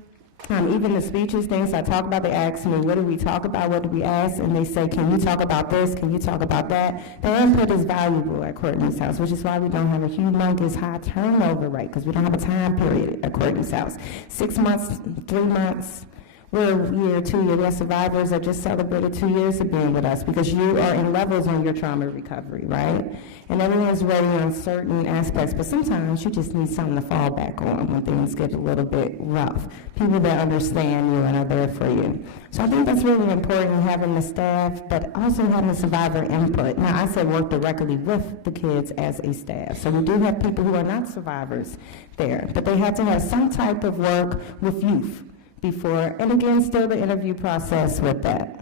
Even the speeches, things I talk about, they ask me, what do we talk about, what do we ask? And they say, can you talk about this, can you talk about that? Their input is valuable at Courtney's house, which is why we don't have a humongous high turnover rate, because we don't have a time period at Courtney's house. 6 months, 3 months, we're a year, 2 years. We have survivors that just celebrated 2 years of being with us, because you are in levels on your trauma recovery, right? And everyone's ready on certain aspects, but sometimes you just need something to fall back on when things get a little bit rough. People that understand you and are there for you. So I think that's really important, having the staff, but also having the survivor input. Now, I said work directly with the kids as a staff. So we do have people who are not survivors there, but they have to have some type of work with youth before, and again, still the interview process with that.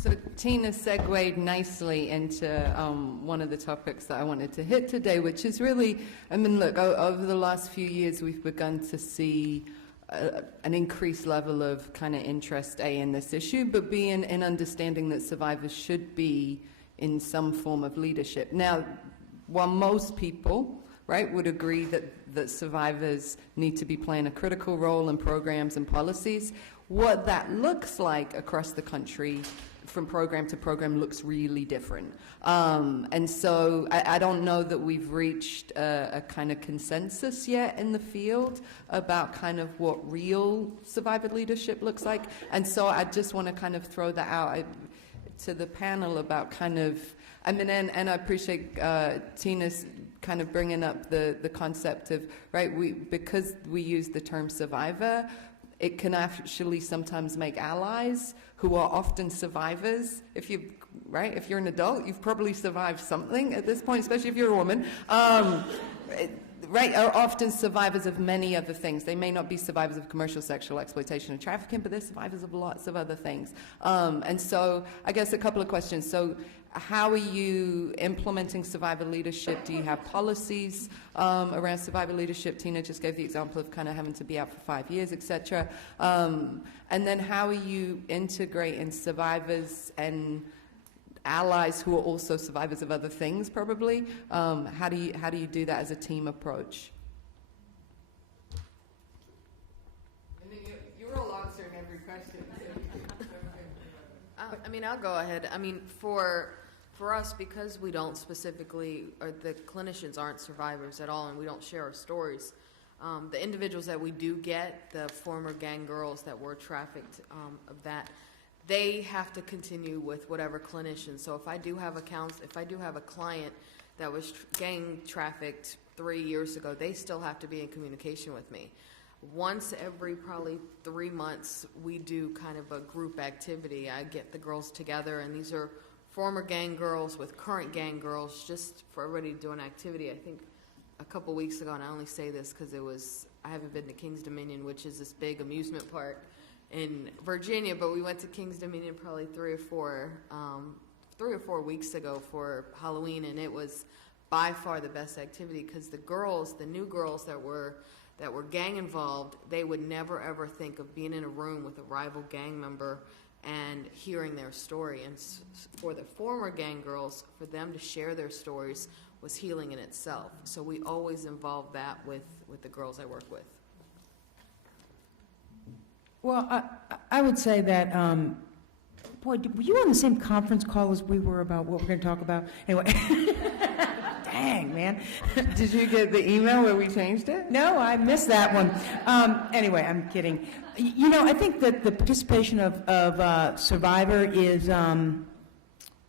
So Tina segued nicely into one of the topics that I wanted to hit today, which is really, I mean, look, over the last few years, we've begun to see an increased level of kind of interest, in this issue, but B, in understanding that survivors should be in some form of leadership. Now, while most people, right, would agree that survivors need to be playing a critical role in programs and policies, what that looks like across the country from program to program looks really different. And so I don't know that we've reached a kind of consensus yet in the field about kind of what real survivor leadership looks like. And so I just want to kind of throw that out to the panel about kind of, I mean, and I appreciate Tina's kind of bringing up the concept of, right, because we use the term survivor, it can actually sometimes make allies who are often survivors. If you're an adult, you've probably survived something at this point, especially if you're a woman, right, are often survivors of many other things. They may not be survivors of commercial sexual exploitation and trafficking, but they're survivors of lots of other things. And so I guess a couple of questions. So how are you implementing survivor leadership? Do you have policies around survivor leadership? Tina just gave the example of kind of having to be out for 5 years, et cetera. And then how are you integrating survivors and allies who are also survivors of other things, probably? How do you do that as a team approach? I mean, you're all answering every question. I mean, I'll go ahead. I mean, for us, because we don't specifically, or the clinicians aren't survivors at all, and we don't share our stories, the individuals that we do get, the former gang girls that were trafficked, of that, they have to continue with whatever clinician. So if I do have a client that was gang trafficked 3 years ago, they still have to be in communication with me. Once every probably 3 months, we do kind of a group activity. I get the girls together, and these are former gang girls with current gang girls, just for everybody to do an activity. I think a couple weeks ago, and I only say this because I haven't been to King's Dominion, which is this big amusement park in Virginia, but we went to King's Dominion probably 3 or 4 weeks ago for Halloween, and it was by far the best activity, because the new girls that were gang involved, they would never ever think of being in a room with a rival gang member and hearing their story. And for the former gang girls, for them to share their stories was healing in itself. So we always involve that with the girls I work with. Well, I would say that, boy, were you on the same conference call as we were about what we're going to talk about? Anyway. Dang, man. Did you get the email where we changed it? No, I missed that one. Anyway, I'm kidding. You know, I think that the participation of Survivor is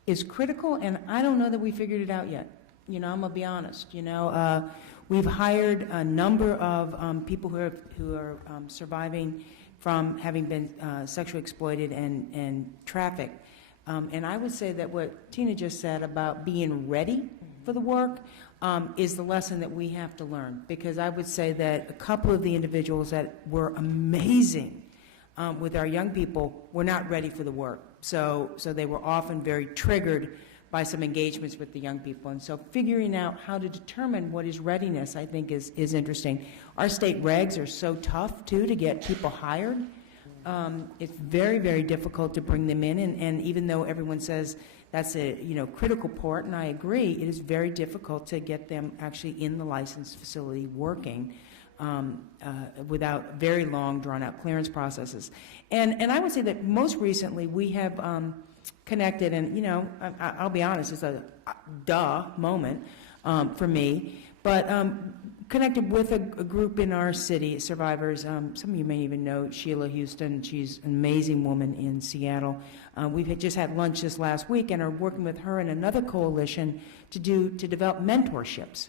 is critical, and I don't know that we figured it out yet. I'm gonna be honest. We've hired a number of people who are surviving from having been sexually exploited and trafficked. And I would say that what Tina just said about being ready for the work is the lesson that we have to learn. Because I would say that a couple of the individuals that were amazing with our young people were not ready for the work. So they were often very triggered by some engagements with the young people. And so figuring out how to determine what is readiness, I think, is interesting. Our state regs are so tough, too, to get people hired. It's very, very difficult to bring them in, and even though everyone says that's a critical part, and I agree, it is very difficult to get them actually in the licensed facility working without very long, drawn-out clearance processes. And I would say that most recently we have connected, and I'll be honest, it's a duh moment for me, but connected with a group in our city, survivors. Some of you may even know Sheila Houston. She's an amazing woman in Seattle. We've just had lunch this last week and are working with her and another coalition to develop mentorships.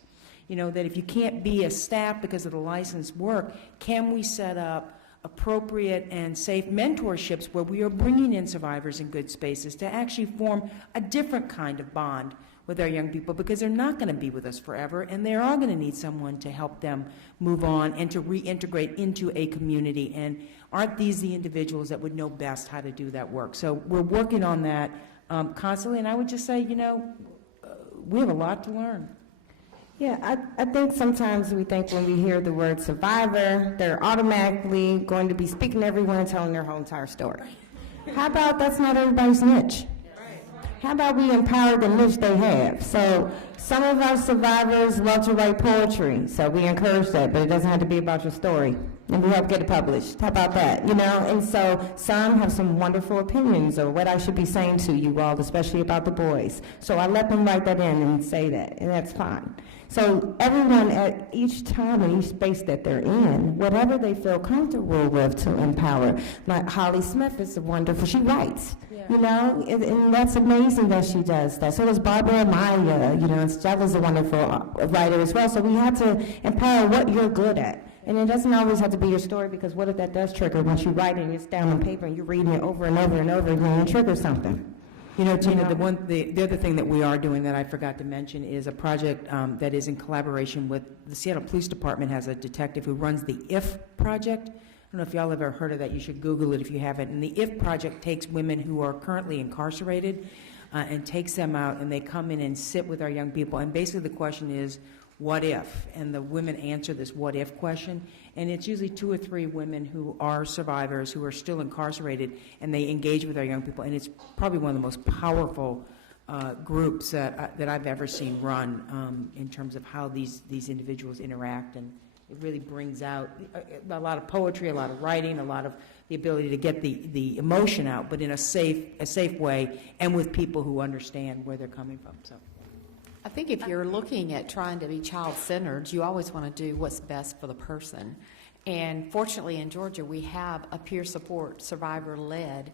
That if you can't be a staff because of the licensed work, can we set up appropriate and safe mentorships where we are bringing in survivors in good spaces to actually form a different kind of bond with our young people, because they're not going to be with us forever, and they are going to need someone to help them move on and to reintegrate into a community. And aren't these the individuals that would know best how to do that work? So we're working on that constantly, and I would just say, we have a lot to learn. Yeah, I think sometimes we think when we hear the word survivor, they're automatically going to be speaking to everyone and telling their whole entire story. How about that's not everybody's niche? How about we empower the niche they have? So some of our survivors love to write poetry, so we encourage that, but it doesn't have to be about your story. And we help get it published. How about that? And so some have some wonderful opinions of what I should be saying to you all, especially about the boys. So I let them write that in and say that, and that's fine. So everyone at each time and each space that they're in, whatever they feel comfortable with to empower. Like Holly Smith is wonderful. She writes, and that's amazing that she does that. So does Barbara Maya, and Stella's a wonderful writer as well. So we have to empower what you're good at. And it doesn't always have to be your story, because what if that does trigger once you write it and it's down on paper and you're reading it over and over and over again and trigger something? Tina, the other thing that we are doing that I forgot to mention is a project that is in collaboration with the Seattle Police Department. Has a detective who runs the IF project. I don't know if y'all have ever heard of that. You should Google it if you haven't. And the IF project takes women who are currently incarcerated and takes them out, and they come in and sit with our young people. And basically the question is, what if? And the women answer this what if question, and it's usually 2 or 3 women who are survivors who are still incarcerated, and they engage with our young people, and it's probably one of the most powerful groups that I've ever seen run in terms of how these individuals interact, and it really brings out a lot of poetry, a lot of writing, a lot of the ability to get the emotion out, but in a safe way, and with people who understand where they're coming from. So. I think if you're looking at trying to be child-centered, you always want to do what's best for the person. And fortunately in Georgia, we have a peer support survivor-led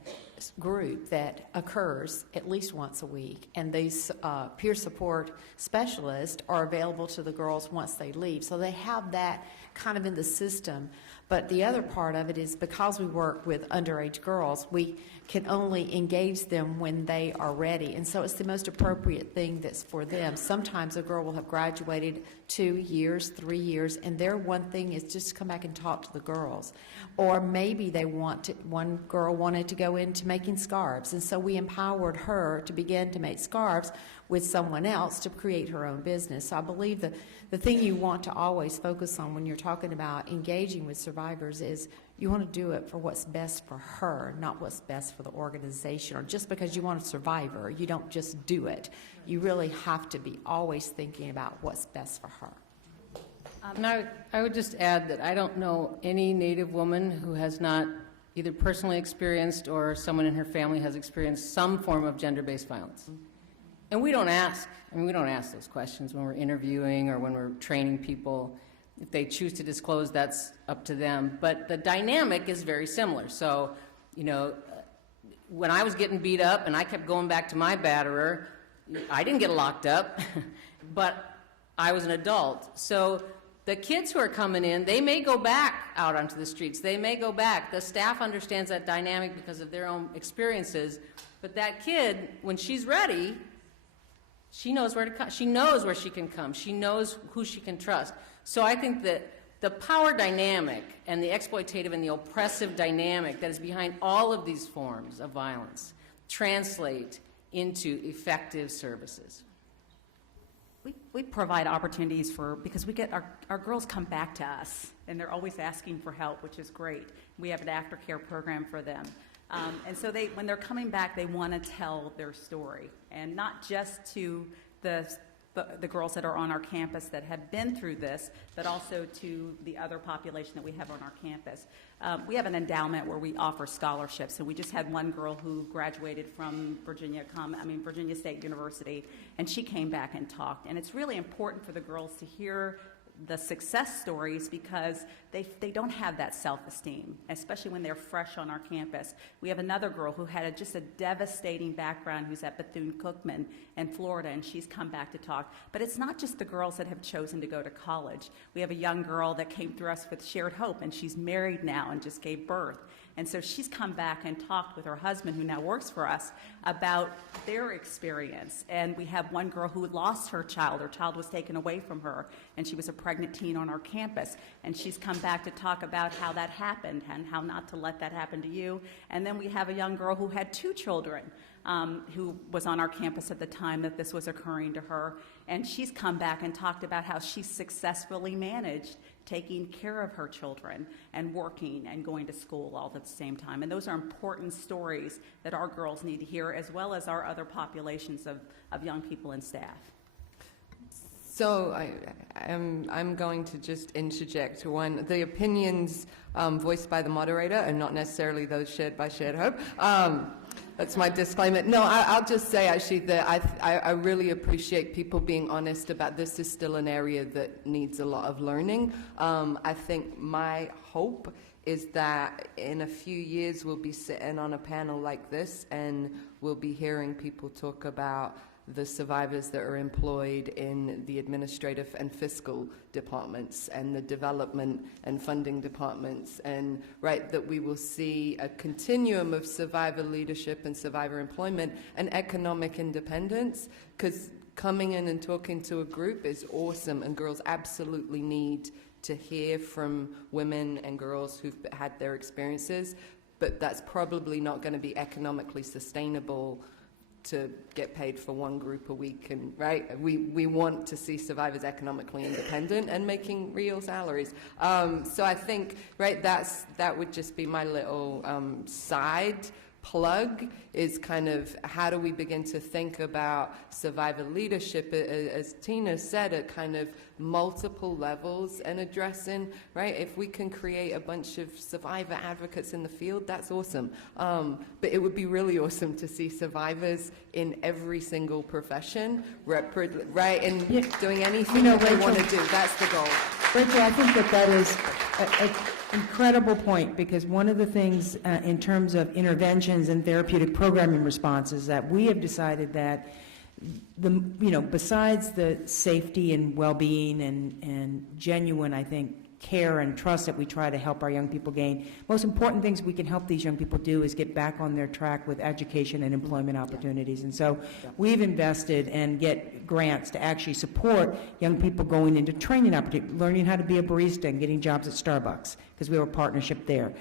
group that occurs at least once a week. And these peer support specialists are available to the girls once they leave. So they have that kind of in the system. But the other part of it is because we work with underage girls, we can only engage them when they are ready. And so it's the most appropriate thing that's for them. Sometimes a girl will have graduated 2 years, 3 years, and their one thing is just to come back and talk to the girls. Or maybe one girl wanted to go into making scarves, and so we empowered her to begin to make scarves with someone else to create her own business. So I believe that the thing you want to always focus on when you're talking about engaging with survivors is you want to do it for what's best for her, not what's best for the organization. Or just because you want a survivor, you don't just do it. You really have to be always thinking about what's best for her. And I would just add that I don't know any Native woman who has not either personally experienced or someone in her family has experienced some form of gender-based violence. And we don't ask those questions when we're interviewing or when we're training people. If they choose to disclose, that's up to them. But the dynamic is very similar. So, when I was getting beat up and I kept going back to my batterer, I didn't get locked up, but I was an adult. So the kids who are coming in, they may go back out onto the streets. They may go back. The staff understands that dynamic because of their own experiences. But that kid, when she's ready, she knows where to come. She knows where she can come. She knows who she can trust. So I think that the power dynamic and the exploitative and the oppressive dynamic that is behind all of these forms of violence translate into effective services. We provide opportunities because we get our girls come back to us, and they're always asking for help, which is great. We have an aftercare program for them. And so when they're coming back, they want to tell their story, and not just to the girls that are on our campus that have been through this, but also to the other population that we have on our campus. We have an endowment where we offer scholarships, and we just had one girl who graduated from Virginia State University, and she came back and talked. And it's really important for the girls to hear the success stories because they don't have that self-esteem, especially when they're fresh on our campus. We have another girl who had just a devastating background who's at Bethune-Cookman in Florida, and she's come back to talk. But it's not just the girls that have chosen to go to college. We have a young girl that came through us with shared hope, and she's married now and just gave birth. And so she's come back and talked with her husband, who now works for us, about their experience. And we have one girl who lost her child. Her child was taken away from her, and she was a pregnant teen on our campus. And she's come back to talk about how that happened and how not to let that happen to you. And then we have a young girl who had 2 children, who was on our campus at the time that this was occurring to her. And she's come back and talked about how she successfully managed taking care of her children and working and going to school all at the same time. And those are important stories that our girls need to hear, as well as our other populations of young people and staff. So I'm going to just interject one. The opinions voiced by the moderator are not necessarily those shared by Shared Hope. That's my disclaimer. No, I'll just say actually that I really appreciate people being honest about this is still an area that needs a lot of learning. I think my hope is that in a few years we'll be sitting on a panel like this and we'll be hearing people talk about the survivors that are employed in the administrative and fiscal departments and the development and funding departments, and that we will see a continuum of survivor leadership and survivor employment and economic independence, because coming in and talking to a group is awesome, and girls absolutely need to hear from women and girls who've had their experiences, but that's probably not going to be economically sustainable to get paid for one group a week, and we want to see survivors economically independent and making real salaries. So I think that would just be my little side plug, is kind of how do we begin to think about survivor leadership, as Tina said, at kind of multiple levels, and addressing, if we can create a bunch of survivor advocates in the field, that's awesome. But it would be really awesome to see survivors in every single profession, and doing anything that they want to do. That's the goal. Rachel, I think that is an incredible point, because one of the things in terms of interventions and therapeutic programming responses that we have decided that besides the safety and well-being and genuine, I think, care and trust that we try to help our young people gain, most important things we can help these young people do is get back on their track with education and employment opportunities. And so we've invested and get grants to actually support young people going into training opportunities, learning how to be a barista and getting jobs at Starbucks, because we have a partnership there.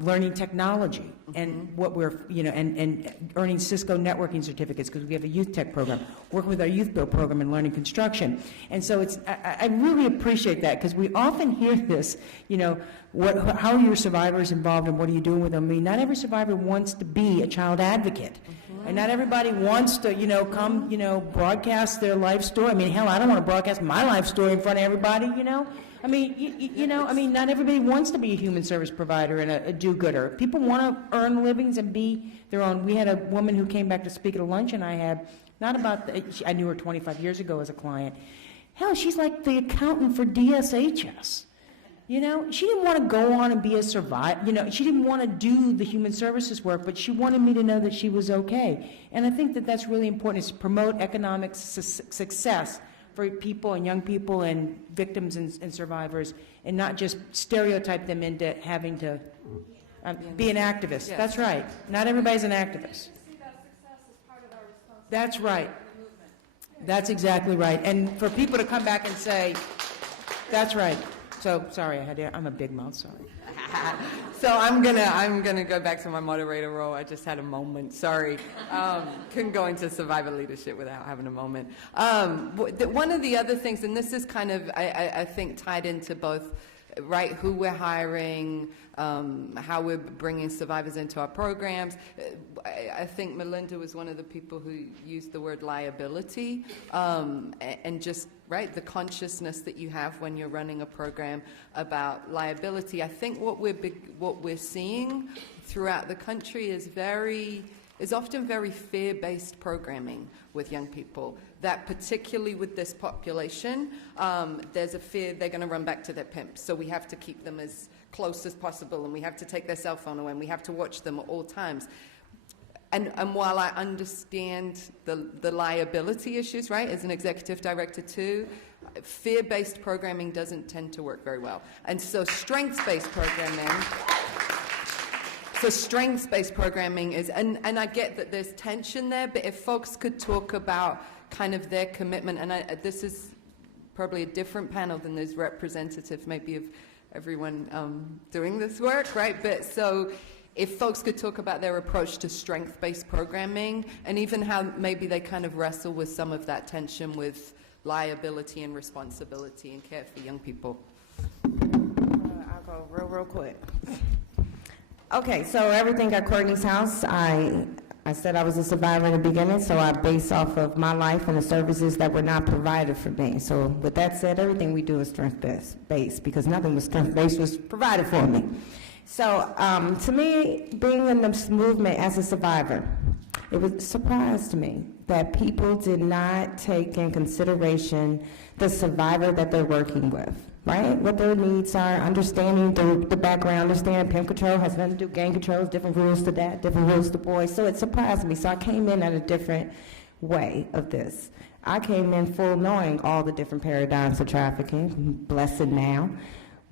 Learning technology and what we're, and earning Cisco networking certificates, because we have a youth tech program, working with our youth build program and learning construction. And so I really appreciate that, because we often hear this, how are your survivors involved and what are you doing with them? I mean, not every survivor wants to be a child advocate. And not everybody wants to, come, broadcast their life story. I mean, hell, I don't want to broadcast my life story in front of everybody, I mean, not everybody wants to be a human service provider and a do-gooder. People want to earn livings and be their own. We had a woman who came back to speak at a luncheon I had, I knew her 25 years ago as a client. Hell, she's like the accountant for DSHS. You know, she didn't want to go on and be a survivor. You know, she didn't want to do the human services work, but she wanted me to know that she was okay. And I think that that's really important, is to promote economic success for people and young people and victims and survivors, and not just stereotype them into having to be an activist. Yes. That's right. Not everybody's an activist. That's right. That's exactly right. And for people to come back and say, that's right. So, sorry, I'm a big mouth, sorry. So I'm gonna go back to my moderator role. I just had a moment. Sorry, couldn't go into survivor leadership without having a moment. One of the other things, and this is kind of I think tied into both, right? Who we're hiring, how we're bringing survivors into our programs. I think Melinda was one of the people who used the word liability, and just, right, the consciousness that you have when you're running a program about liability. I think what we're seeing throughout the country is often very fear-based programming with young people. That particularly with this population, there's a fear they're going to run back to their pimps. So we have to keep them as close as possible, and we have to take their cell phone away, and we have to watch them at all times. And while I understand the liability issues, right, as an executive director too, fear-based programming doesn't tend to work very well. And so strengths-based programming is, and I get that there's tension there, but if folks could talk about kind of their commitment, and this is probably a different panel than those representative maybe of everyone doing this work, right? But so if folks could talk about their approach to strength-based programming, and even how maybe they kind of wrestle with some of that tension with liability and responsibility and care for young people. I'll go real quick. Okay, so everything at Courtney's house, I said I was a survivor in the beginning, so I base off of my life and the services that were not provided for me. So with that said, everything we do is strength-based, because nothing was strength-based was provided for me. So to me, being in this movement as a survivor, it was a surprise to me that people did not take in consideration the survivor that they're working with, right? What their needs are, understanding the background, understanding pimp control has nothing to do with gang controls, different rules to that, different rules to boys. So it surprised me. So I came in at a different way of this. I came in full knowing all the different paradigms of trafficking, blessed now,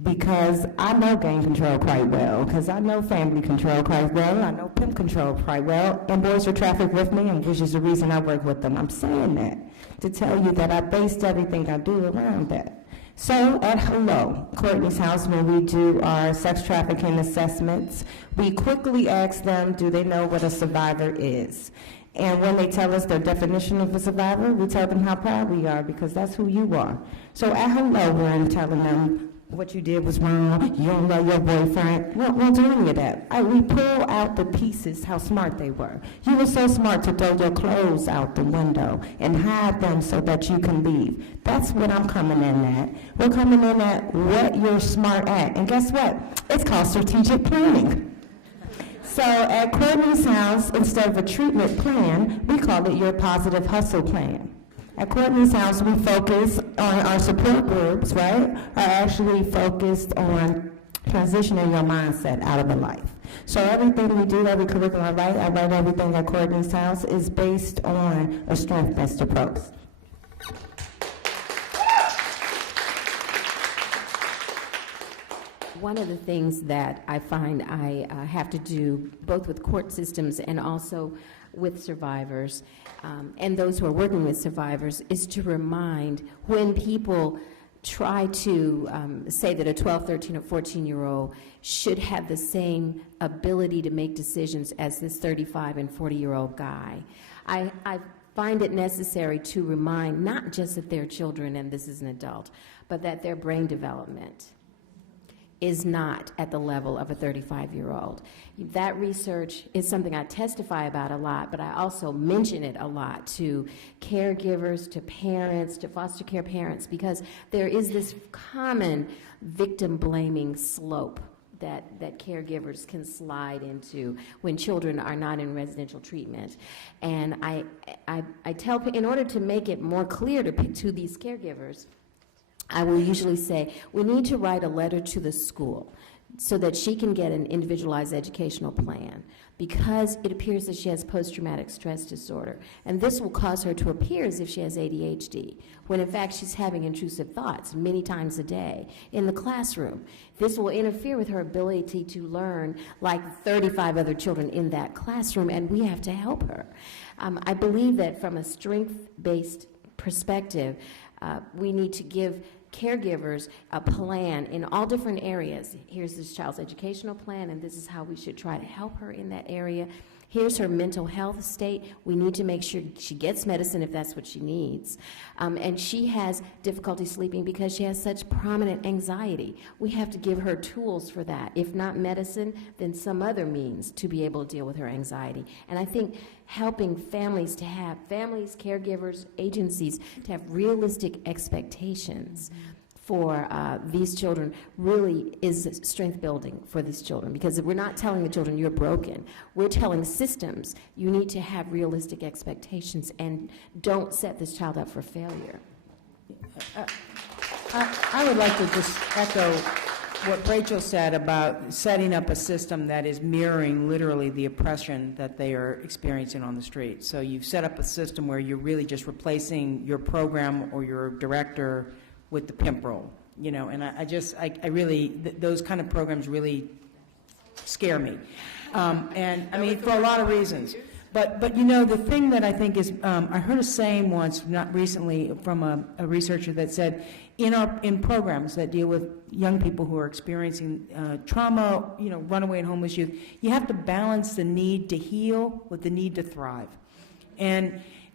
because I know gang control quite well, because I know family control quite well, I know pimp control quite well, and boys are trafficked with me, and which is the reason I work with them. I'm saying that to tell you that I based everything I do around that. So at Hello, Courtney's house, when we do our sex trafficking assessments, we quickly ask them, do they know what a survivor is? And when they tell us their definition of a survivor, we tell them how proud we are, because that's who you are. So at Hello, we're telling them, what you did was wrong, you don't love your boyfriend. We won't do any of that. We pull out the pieces, how smart they were. You were so smart to throw your clothes out the window and hide them so that you can leave. That's what I'm coming in at. We're coming in at what you're smart at. And guess what? It's called strategic planning. So at Courtney's house, instead of a treatment plan, we call it your positive hustle plan. At Courtney's house, we focus on our support groups, right, are actually focused on transitioning your mindset out of a life. So everything we do, every curriculum I write everything at Courtney's house is based on a strength-based approach. One of the things that I find I have to do, both with court systems and also with survivors, and those who are working with survivors, is to remind when people try to say that a 12, 13, or 14-year-old should have the same ability to make decisions as this 35 and 40-year-old guy. I find it necessary to remind not just that they're children and this is an adult, but that their brain development is not at the level of a 35-year-old. That research is something I testify about a lot, but I also mention it a lot to caregivers, to parents, to foster care parents, because there is this common victim-blaming slope that caregivers can slide into when children are not in residential treatment. And I tell, in order to make it more clear to these caregivers, I will usually say, we need to write a letter to the school so that she can get an individualized educational plan, because it appears that she has post-traumatic stress disorder. And this will cause her to appear as if she has ADHD, when in fact she's having intrusive thoughts many times a day in the classroom. This will interfere with her ability to learn like 35 other children in that classroom, and we have to help her. I believe that from a strength-based perspective, we need to give caregivers a plan in all different areas. Here's this child's educational plan, and this is how we should try to help her in that area. Here's her mental health state. We need to make sure she gets medicine if that's what she needs. And she has difficulty sleeping because she has such prominent anxiety. We have to give her tools for that. If not medicine, then some other means to be able to deal with her anxiety. And I think helping families to have, caregivers, agencies, to have realistic expectations for these children really is strength building for these children, because we're not telling the children you're broken. We're telling systems you need to have realistic expectations and don't set this child up for failure. I would like to just echo what Rachel said about setting up a system that is mirroring literally the oppression that they are experiencing on the street. So you've set up a system where you're really just replacing your program or your director with the pimp role, and I really, those kind of programs really scare me. And I mean, for a lot of reasons. But the thing that I think is, I heard a saying once, not recently, from a researcher that said, in programs that deal with young people who are experiencing trauma, runaway and homeless youth, you have to balance the need to heal with the need to thrive.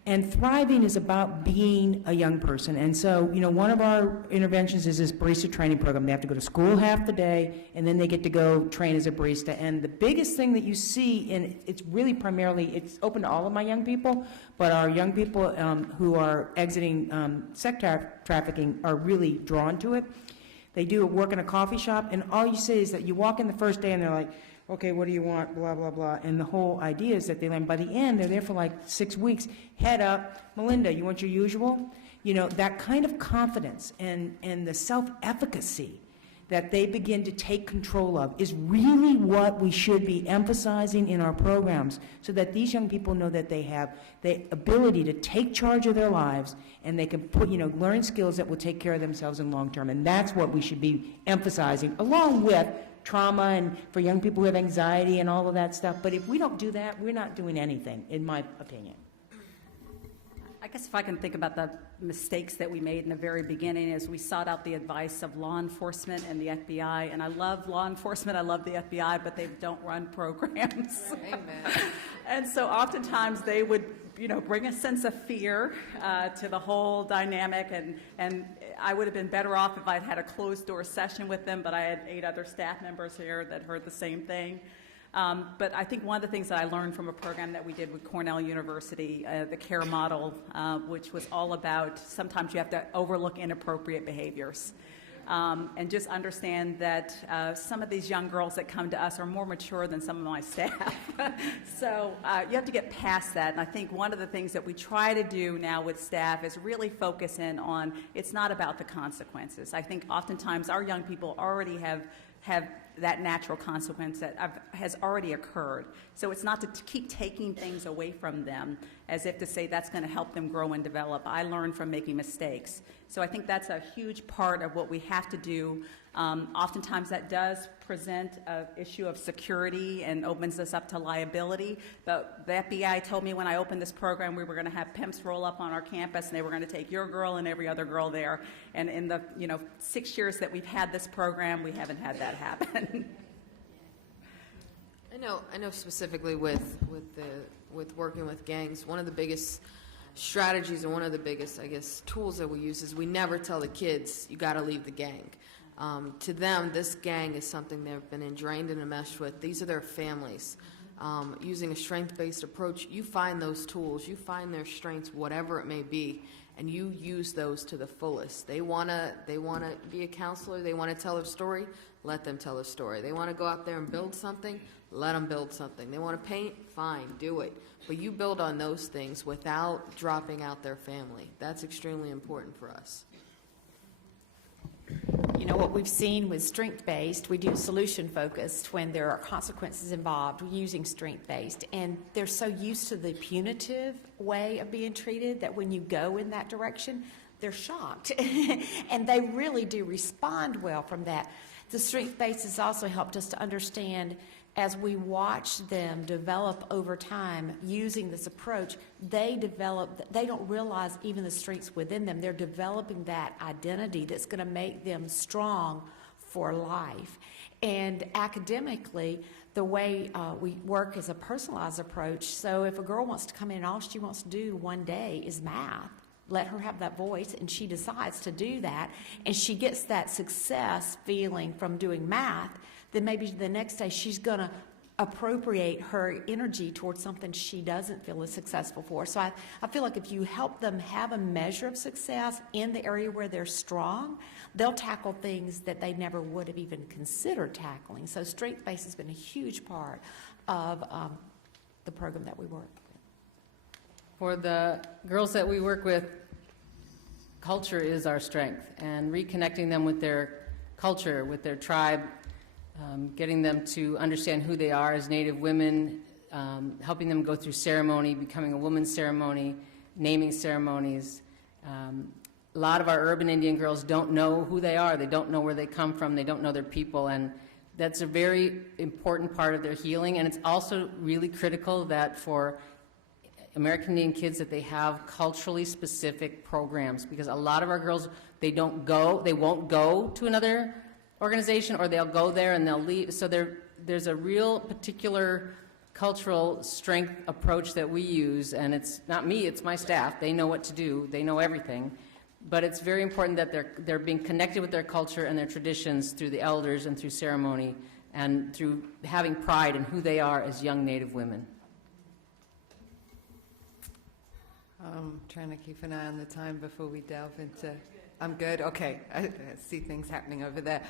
And thriving is about being a young person. And so, one of our interventions is this barista training program. They have to go to school half the day, and then they get to go train as a barista. And the biggest thing that you see, and it's really primarily, it's open to all of my young people, but our young people who are exiting sex trafficking are really drawn to it. They do work in a coffee shop, and all you see is that you walk in the first day, and they're like, okay, what do you want, blah, blah, blah. And the whole idea is that they learn. By the end, they're there for like 6 weeks. Head up, Melinda, you want your usual? That kind of confidence and the self-efficacy that they begin to take control of is really what we should be emphasizing in our programs, so that these young people know that they have the ability to take charge of their lives, and they can learn skills that will take care of themselves in long term. And that's what we should be emphasizing, along with trauma and for young people who have anxiety and all of that stuff. But if we don't do that, we're not doing anything, in my opinion. I guess if I can think about the mistakes that we made in the very beginning, as we sought out the advice of law enforcement and the FBI, and I love law enforcement, I love the FBI, but they don't run programs. Amen. And so oftentimes they would, bring a sense of fear to the whole dynamic, and I would have been better off if I'd had a closed-door session with them, but I had 8 other staff members here that heard the same thing. But I think one of the things that I learned from a program that we did with Cornell University, the CARE model, which was all about sometimes you have to overlook inappropriate behaviors. And just understand that some of these young girls that come to us are more mature than some of my staff. So you have to get past that. And I think one of the things that we try to do now with staff is really focus in on, it's not about the consequences. I think oftentimes our young people already have that natural consequence that has already occurred. So it's not to keep taking things away from them as if to say that's going to help them grow and develop. I learned from making mistakes. So I think that's a huge part of what we have to do. Oftentimes that does present an issue of security and opens us up to liability. But the FBI told me when I opened this program we were going to have pimps roll up on our campus and they were going to take your girl and every other girl there. And in the 6 years that we've had this program, we haven't had that happen. I know specifically with working with gangs, one of the biggest strategies and one of the biggest, tools that we use is we never tell the kids, you got to leave the gang. To them, this gang is something they've been ingrained and enmeshed with. These are their families. Using a strength-based approach, you find those tools, you find their strengths, whatever it may be, and you use those to the fullest. They wanna be a counselor, they want to tell a story, let them tell a story. They want to go out there and build something, let them build something. They want to paint, fine, do it. But you build on those things without dropping out their family. That's extremely important for us. You know, what we've seen with strength-based, we do solution-focused when there are consequences involved using strength-based. And they're so used to the punitive way of being treated that when you go in that direction, they're shocked. And they really do respond well from that. The strength-based has also helped us to understand, as we watch them develop over time using this approach, they don't realize even the strengths within them. They're developing that identity that's going to make them strong for life. And academically, the way we work is a personalized approach. So if a girl wants to come in and all she wants to do one day is math, let her have that voice, and she decides to do that, and she gets that success feeling from doing math, then maybe the next day she's going to appropriate her energy towards something she doesn't feel is successful for. So I feel like if you help them have a measure of success in the area where they're strong, they'll tackle things that they never would have even considered tackling. So strength-based has been a huge part of the program that we work with. For the girls that we work with, culture is our strength, and reconnecting them with their culture, with their tribe, getting them to understand who they are as Native women, helping them go through ceremony, becoming a woman's ceremony, naming ceremonies. A lot of our urban Indian girls don't know who they are. They don't know where they come from. They don't know their people, and that's a very important part of their healing. And it's also really critical that for American Indian kids that they have culturally specific programs, because a lot of our girls, they won't go to another organization, or they'll go there and they'll leave. So there's a real particular cultural strength approach that we use, and it's not me, it's my staff. They know what to do, they know everything. But it's very important that they're being connected with their culture and their traditions through the elders and through ceremony and through having pride in who they are as young Native women. I'm trying to keep an eye on the time before we delve into... I'm good? Okay. I see things happening over there.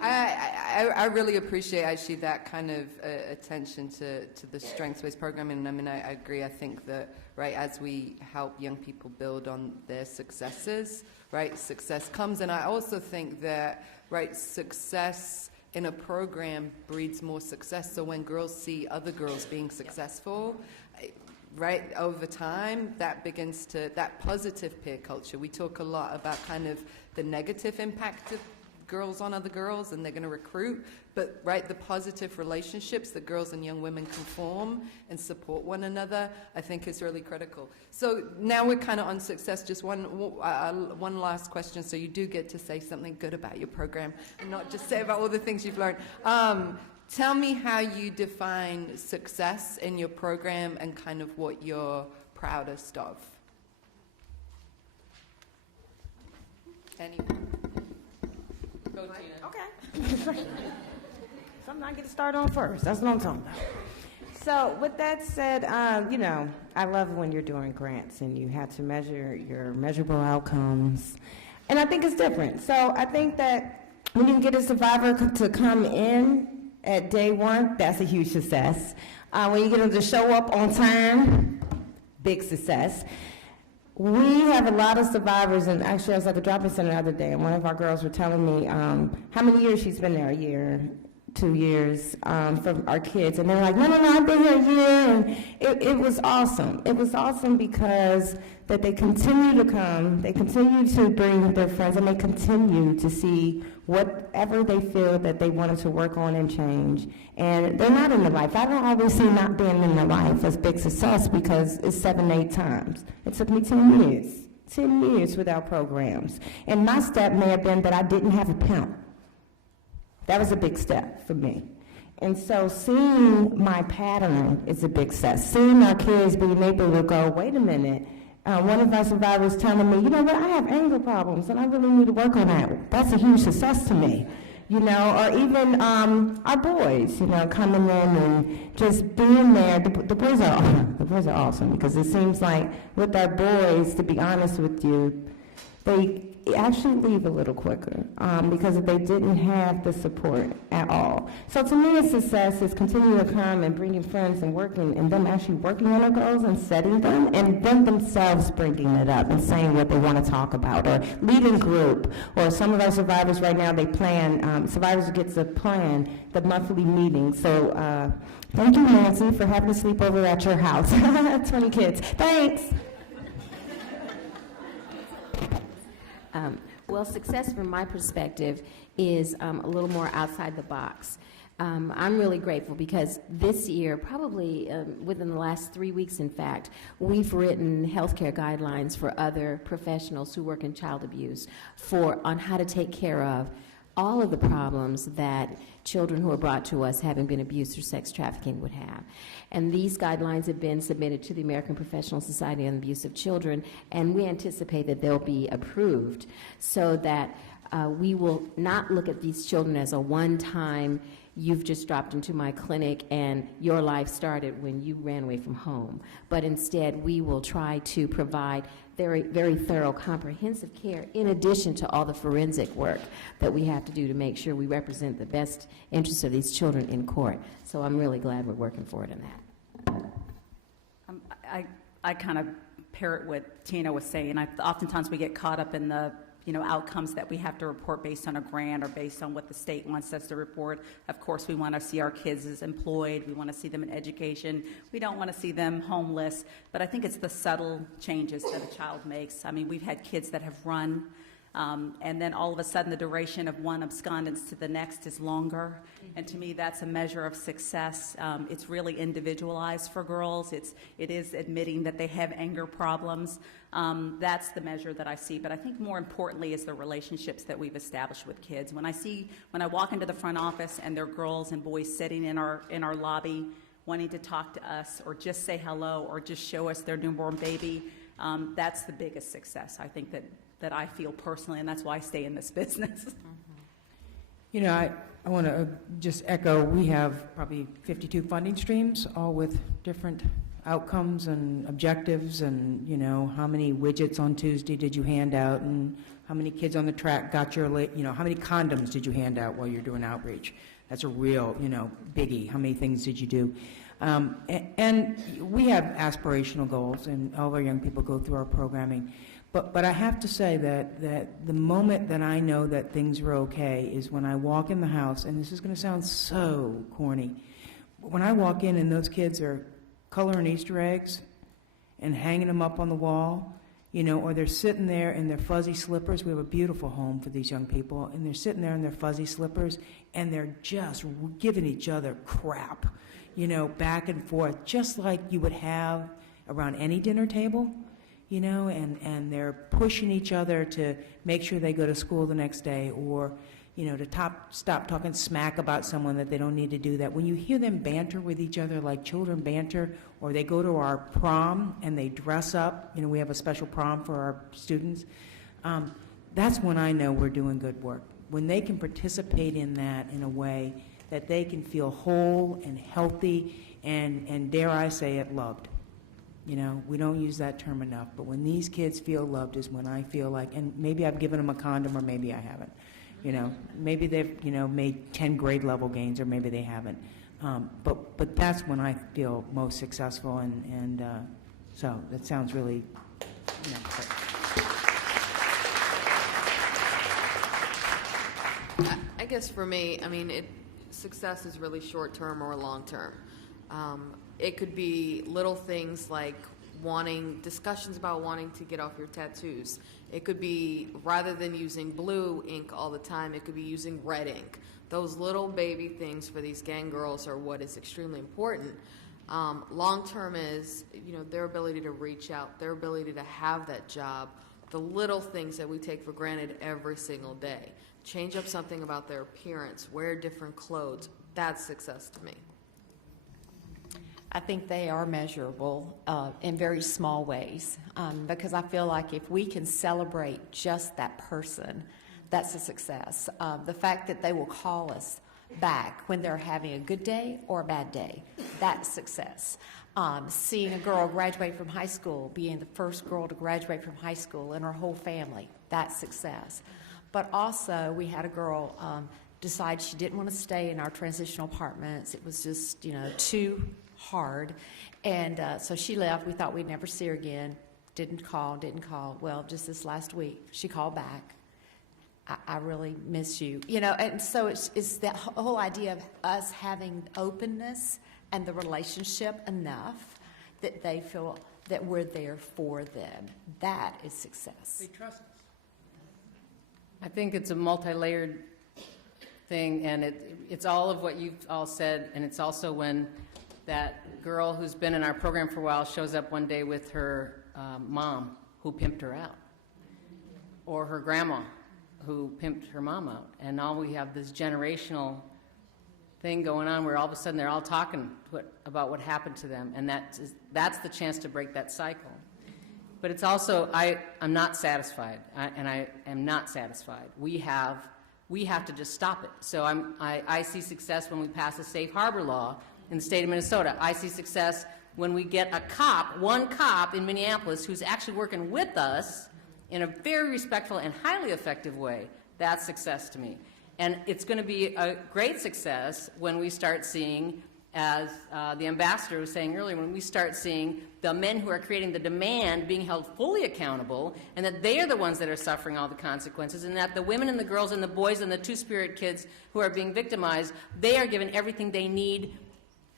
I really appreciate actually that kind of attention to the strengths-based programming. I mean, I agree. I think that, right, as we help young people build on their successes, right, success comes. And I also think that, right, success in a program breeds more success. So when girls see other girls being successful, right, over time, that begins to, that positive peer culture. We talk a lot about kind of the negative impact of girls on other girls, and they're going to recruit, but, right, the positive relationships that girls and young women can form and support one another, I think is really critical. So now we're kind of on success. Just one last question, so you do get to say something good about your program and not just say about all the things you've learned. Tell me how you define success in your program and kind of what you're proudest of. Anyone? Go, Tina. Okay. Something I get to start on first. That's what I'm talking about. So with that said, you know, I love when you're doing grants and you have to measure your measurable outcomes. And I think it's different. So I think that when you get a survivor to come in at day one, that's a huge success. When you get them to show up on time, big success. We have a lot of survivors, and actually I was at the drop-in center the other day, and one of our girls were telling me how many years she's been there, a year, 2 years, from our kids, and they're like, no, I've been here a year, and it was awesome. It was awesome because that they continue to come, they continue to bring their friends, and they continue to see whatever they feel that they wanted to work on and change. And they're not in the life. I don't always see not being in the life as big success because it's 7, 8 times. It took me 10 years. 10 years without programs. And my step may have been that I didn't have a pimp. That was a big step for me. And so seeing my pattern is a big success. Seeing our kids being able to go, wait a minute, one of our survivors telling me, you know what, I have anger problems and I really need to work on that. That's a huge success to me. You know, or even our boys, you know, coming in and just being there. The boys are awesome because it seems like with our boys, to be honest with you, they actually leave a little quicker because they didn't have the support at all. So to me, a success is continuing to come and bringing friends and working, and them actually working on their goals and setting them, and them themselves bringing it up and saying what they want to talk about, or leading group, or some of our survivors right now, they plan, survivors get to plan the monthly meeting. So thank you, Nancy, for having to sleep over at your house. 20 kids. Thanks. Well, success from my perspective is a little more outside the box. I'm really grateful because this year, probably within the last 3 weeks, in fact, we've written healthcare guidelines for other professionals who work in child abuse on how to take care of all of the problems that children who are brought to us having been abused or sex trafficking would have. And these guidelines have been submitted to the American Professional Society on the Abuse of Children, and we anticipate that they'll be approved so that we will not look at these children as a one-time, you've just dropped into my clinic and your life started when you ran away from home. But instead, we will try to provide very, very thorough, comprehensive care in addition to all the forensic work that we have to do to make sure we represent the best interests of these children in court. So I'm really glad we're working forward in that. I kind of parrot what Tina was saying. Oftentimes we get caught up in the outcomes that we have to report based on a grant or based on what the state wants us to report. Of course, we want to see our kids as employed. We want to see them in education. We don't want to see them homeless. But I think it's the subtle changes that a child makes. I mean, we've had kids that have run, and then all of a sudden the duration of one abscondence to the next is longer. And to me, that's a measure of success. It's really individualized for girls. It is admitting that they have anger problems. That's the measure that I see. But I think more importantly is the relationships that we've established with kids. When I walk into the front office and there are girls and boys sitting in our lobby wanting to talk to us or just say hello or just show us their newborn baby, that's the biggest success, I think, that I feel personally, and that's why I stay in this business. You know, I want to just echo, we have probably 52 funding streams, all with different outcomes and objectives, and, how many widgets on Tuesday did you hand out, and how many kids on the track got how many condoms did you hand out while you're doing outreach? That's a real, biggie. How many things did you do? And we have aspirational goals, and all our young people go through our programming. But I have to say that the moment that I know that things are okay is when I walk in the house, and this is going to sound so corny, but when I walk in and those kids are coloring Easter eggs and hanging them up on the wall, or they're sitting there in their fuzzy slippers. We have a beautiful home for these young people, and they're sitting there in their fuzzy slippers, and they're just giving each other crap, back and forth, just like you would have around any dinner table. And they're pushing each other to make sure they go to school the next day, or, to stop talking smack about someone that they don't need to do that. When you hear them banter with each other like children banter, or they go to our prom and they dress up, we have a special prom for our students, that's when I know we're doing good work. When they can participate in that in a way that they can feel whole and healthy and dare I say it, loved. We don't use that term enough, but when these kids feel loved is when I feel like, and maybe I've given them a condom or maybe I haven't. Maybe they've, made 10 grade level gains or maybe they haven't. But that's when I feel most successful, and so that sounds really, I guess for me, success is really short-term or long-term. It could be little things like discussions about wanting to get off your tattoos. It could be, rather than using blue ink all the time, it could be using red ink. Those little baby things for these gang girls are what is extremely important. Long-term is, their ability to reach out, their ability to have that job, the little things that we take for granted every single day. Change up something about their appearance, wear different clothes. That's success to me. I think they are measurable in very small ways, because I feel like if we can celebrate just that person, that's a success. The fact that they will call us back when they're having a good day or a bad day, that's success. Seeing a girl graduate from high school, being the first girl to graduate from high school in her whole family, that's success. But also, we had a girl decide she didn't want to stay in our transitional apartments. It was just, too hard. And so she left. We thought we'd never see her again. Didn't call. Well, just this last week, she called back. I really miss you. And so it's that whole idea of us having openness and the relationship enough that they feel that we're there for them. That is success. They trust us. I think it's a multi-layered thing, and it's all of what you've all said, and it's also when that girl who's been in our program for a while shows up one day with her mom who pimped her out, or her grandma who pimped her mom out, and now we have this generational thing going on where all of a sudden they're all talking about what happened to them, and that's the chance to break that cycle. But it's also, I'm not satisfied, and I am not satisfied. We have to just stop it. So I see success when we pass a safe harbor law in the state of Minnesota. I see success when we get one cop in Minneapolis who's actually working with us in a very respectful and highly effective way. That's success to me. And it's going to be a great success when we start seeing, as the ambassador was saying earlier, when we start seeing the men who are creating the demand being held fully accountable, and that they are the ones that are suffering all the consequences, and that the women and the girls and the boys and the two-spirit kids who are being victimized, they are given everything they need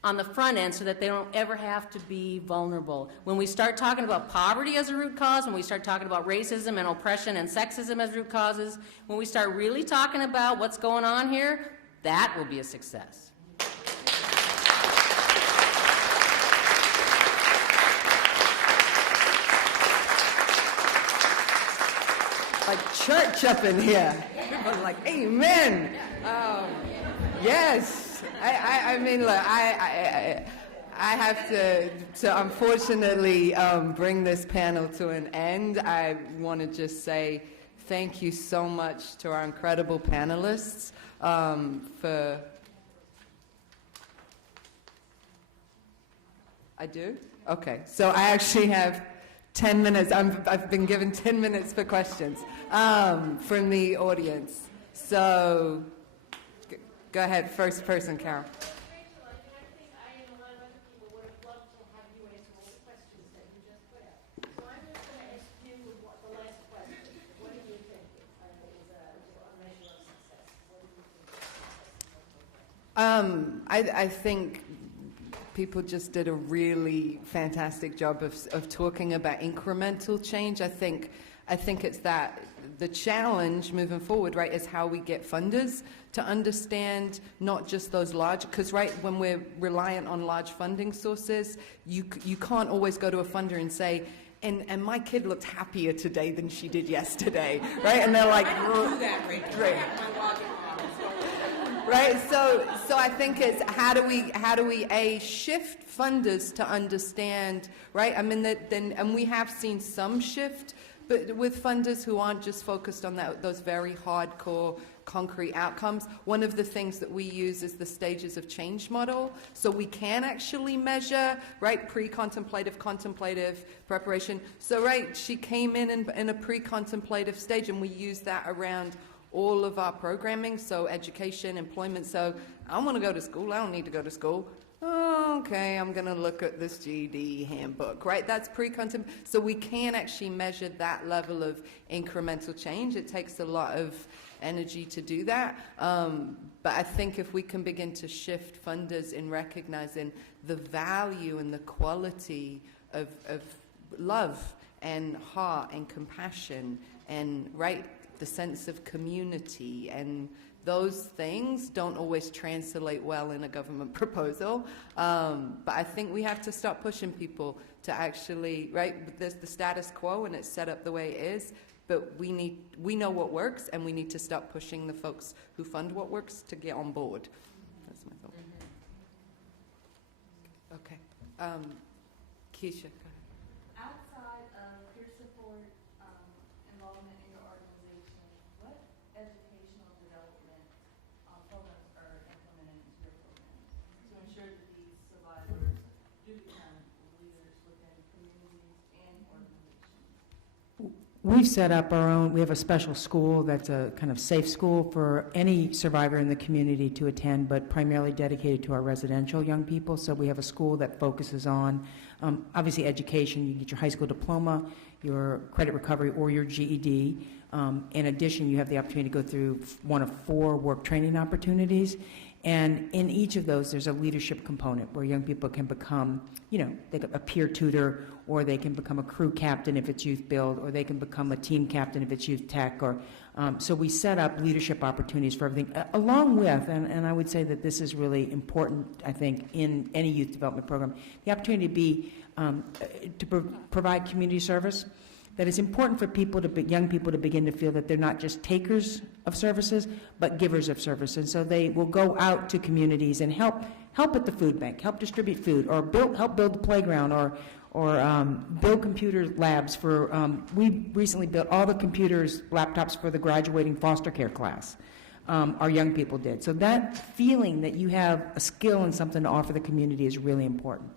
on the front end so that they don't ever have to be vulnerable. When we start talking about poverty as a root cause, when we start talking about racism and oppression and sexism as root causes, when we start really talking about what's going on here, that will be a success. Like church up in here. People are like, amen. Yes. I mean, look, I have to unfortunately bring this panel to an end. I want to just say thank you so much to our incredible panelists for... I do? Okay. So I actually have 10 minutes. I've been given 10 minutes for questions from the audience. So go ahead, first person, Carol. I think people just did a really fantastic job of talking about incremental change. I think it's that the challenge moving forward, right, is how we get funders to understand not just those large, because right, when we're reliant on large funding sources, you can't always go to a funder and say, and my kid looked happier today than she did yesterday, right? And they're like, right. So I think it's how do we shift funders to understand, right? I mean and we have seen some shift, but with funders who aren't just focused on those very hardcore concrete outcomes. One of the things that we use is the stages of change model, so we can actually measure, right, pre-contemplative, contemplative, preparation. So right, she came in a pre-contemplative stage, and we use that around all of our programming, so education, employment. So I want to go to school, I don't need to go to school. Oh, okay, I'm going to look at this GED handbook, right? That's pre-contemplative. So we can actually measure that level of incremental change. It takes a lot of energy to do that. But I think if we can begin to shift funders in recognizing the value and the quality of love and heart and compassion and, right, the sense of community, and those things don't always translate well in a government proposal. But I think we have to start pushing people to actually, right, there's the status quo and it's set up the way it is, but we know what works, and we need to start pushing the folks who fund what works to get on board. That's my thought. Okay. Keisha, go ahead. Outside of peer support, involvement in your organization, what educational development programs are implemented into your program to ensure that these survivors do become we've set up our own, we have a special school that's a kind of safe school for any survivor in the community to attend, but primarily dedicated to our residential young people. So we have a school that focuses on, obviously, education. You get your high school diploma, your credit recovery, or your GED. In addition, you have the opportunity to go through one of 4 work training opportunities. And in each of those, there's a leadership component where young people can become, a peer tutor, or they can become a crew captain if it's youth build, or they can become a team captain if it's youth tech. So we set up leadership opportunities for everything, along with, and I would say that this is really important, I think, in any youth development program, the opportunity to be, provide community service. That it's important for young people to begin to feel that they're not just takers of services, but givers of service. And so they will go out to communities and help at the food bank, help distribute food, or help build the playground, or build computer labs for, we recently built all the laptops for the graduating foster care class. Our young people did. So that feeling that you have a skill and something to offer the community is really important.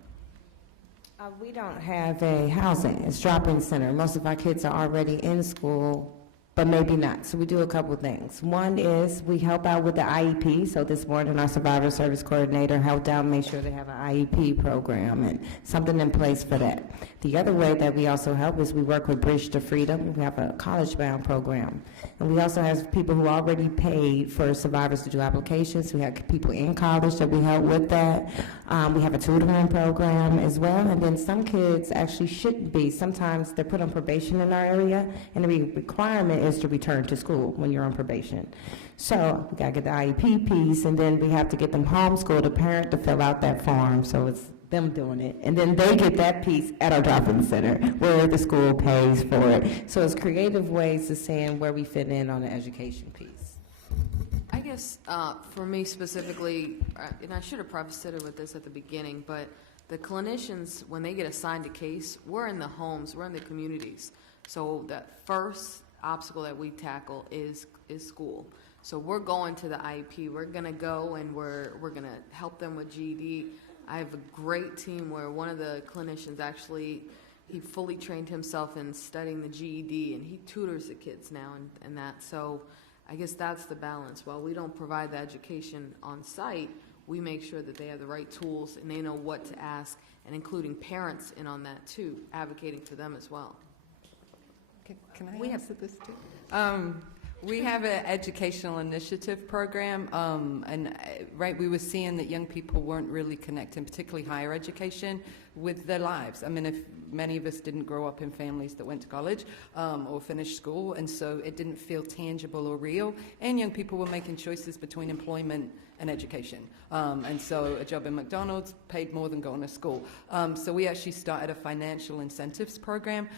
We don't have a housing, it's drop-in center. Most of our kids are already in school, but maybe not. So we do a couple things. One is we help out with the IEP. So this morning our survivor service coordinator helped out, make sure they have an IEP program and something in place for that. The other way that we also help is we work with Bridge to Freedom. We have a college-bound program. And we also have people who already paid for survivors to do applications. We have people in college that we help with that. We have a tutoring program as well. And then some kids actually shouldn't be. Sometimes they're put on probation in our area, and the requirement is to return to school when you're on probation. So we got to get the IEP piece, and then we have to get them homeschooled, a parent to fill out that form. So it's them doing it. And then they get that piece at our drop-in center where the school pays for it. So it's creative ways of saying where we fit in on the education piece. I guess for me specifically, and I should have prefaced it with this at the beginning, but the clinicians, when they get assigned a case, we're in the homes, we're in the communities. So that first obstacle that we tackle is school. So we're going to the IEP. We're going to go and we're going to help them with GED. I have a great team where one of the clinicians actually, he fully trained himself in studying the GED, and he tutors the kids now and that. So I guess that's the balance. While we don't provide the education on site, we make sure that they have the right tools and they know what to ask, and including parents in on that too, advocating for them as well. Can I answer this too? We have an educational initiative program, right, we were seeing that young people weren't really connecting, particularly higher education, with their lives. I mean, if many of us didn't grow up in families that went to college or finished school, and so it didn't feel tangible or real, and young people were making choices between employment and education. And so a job in McDonald's paid more than going to school. So we actually started a financial incentives program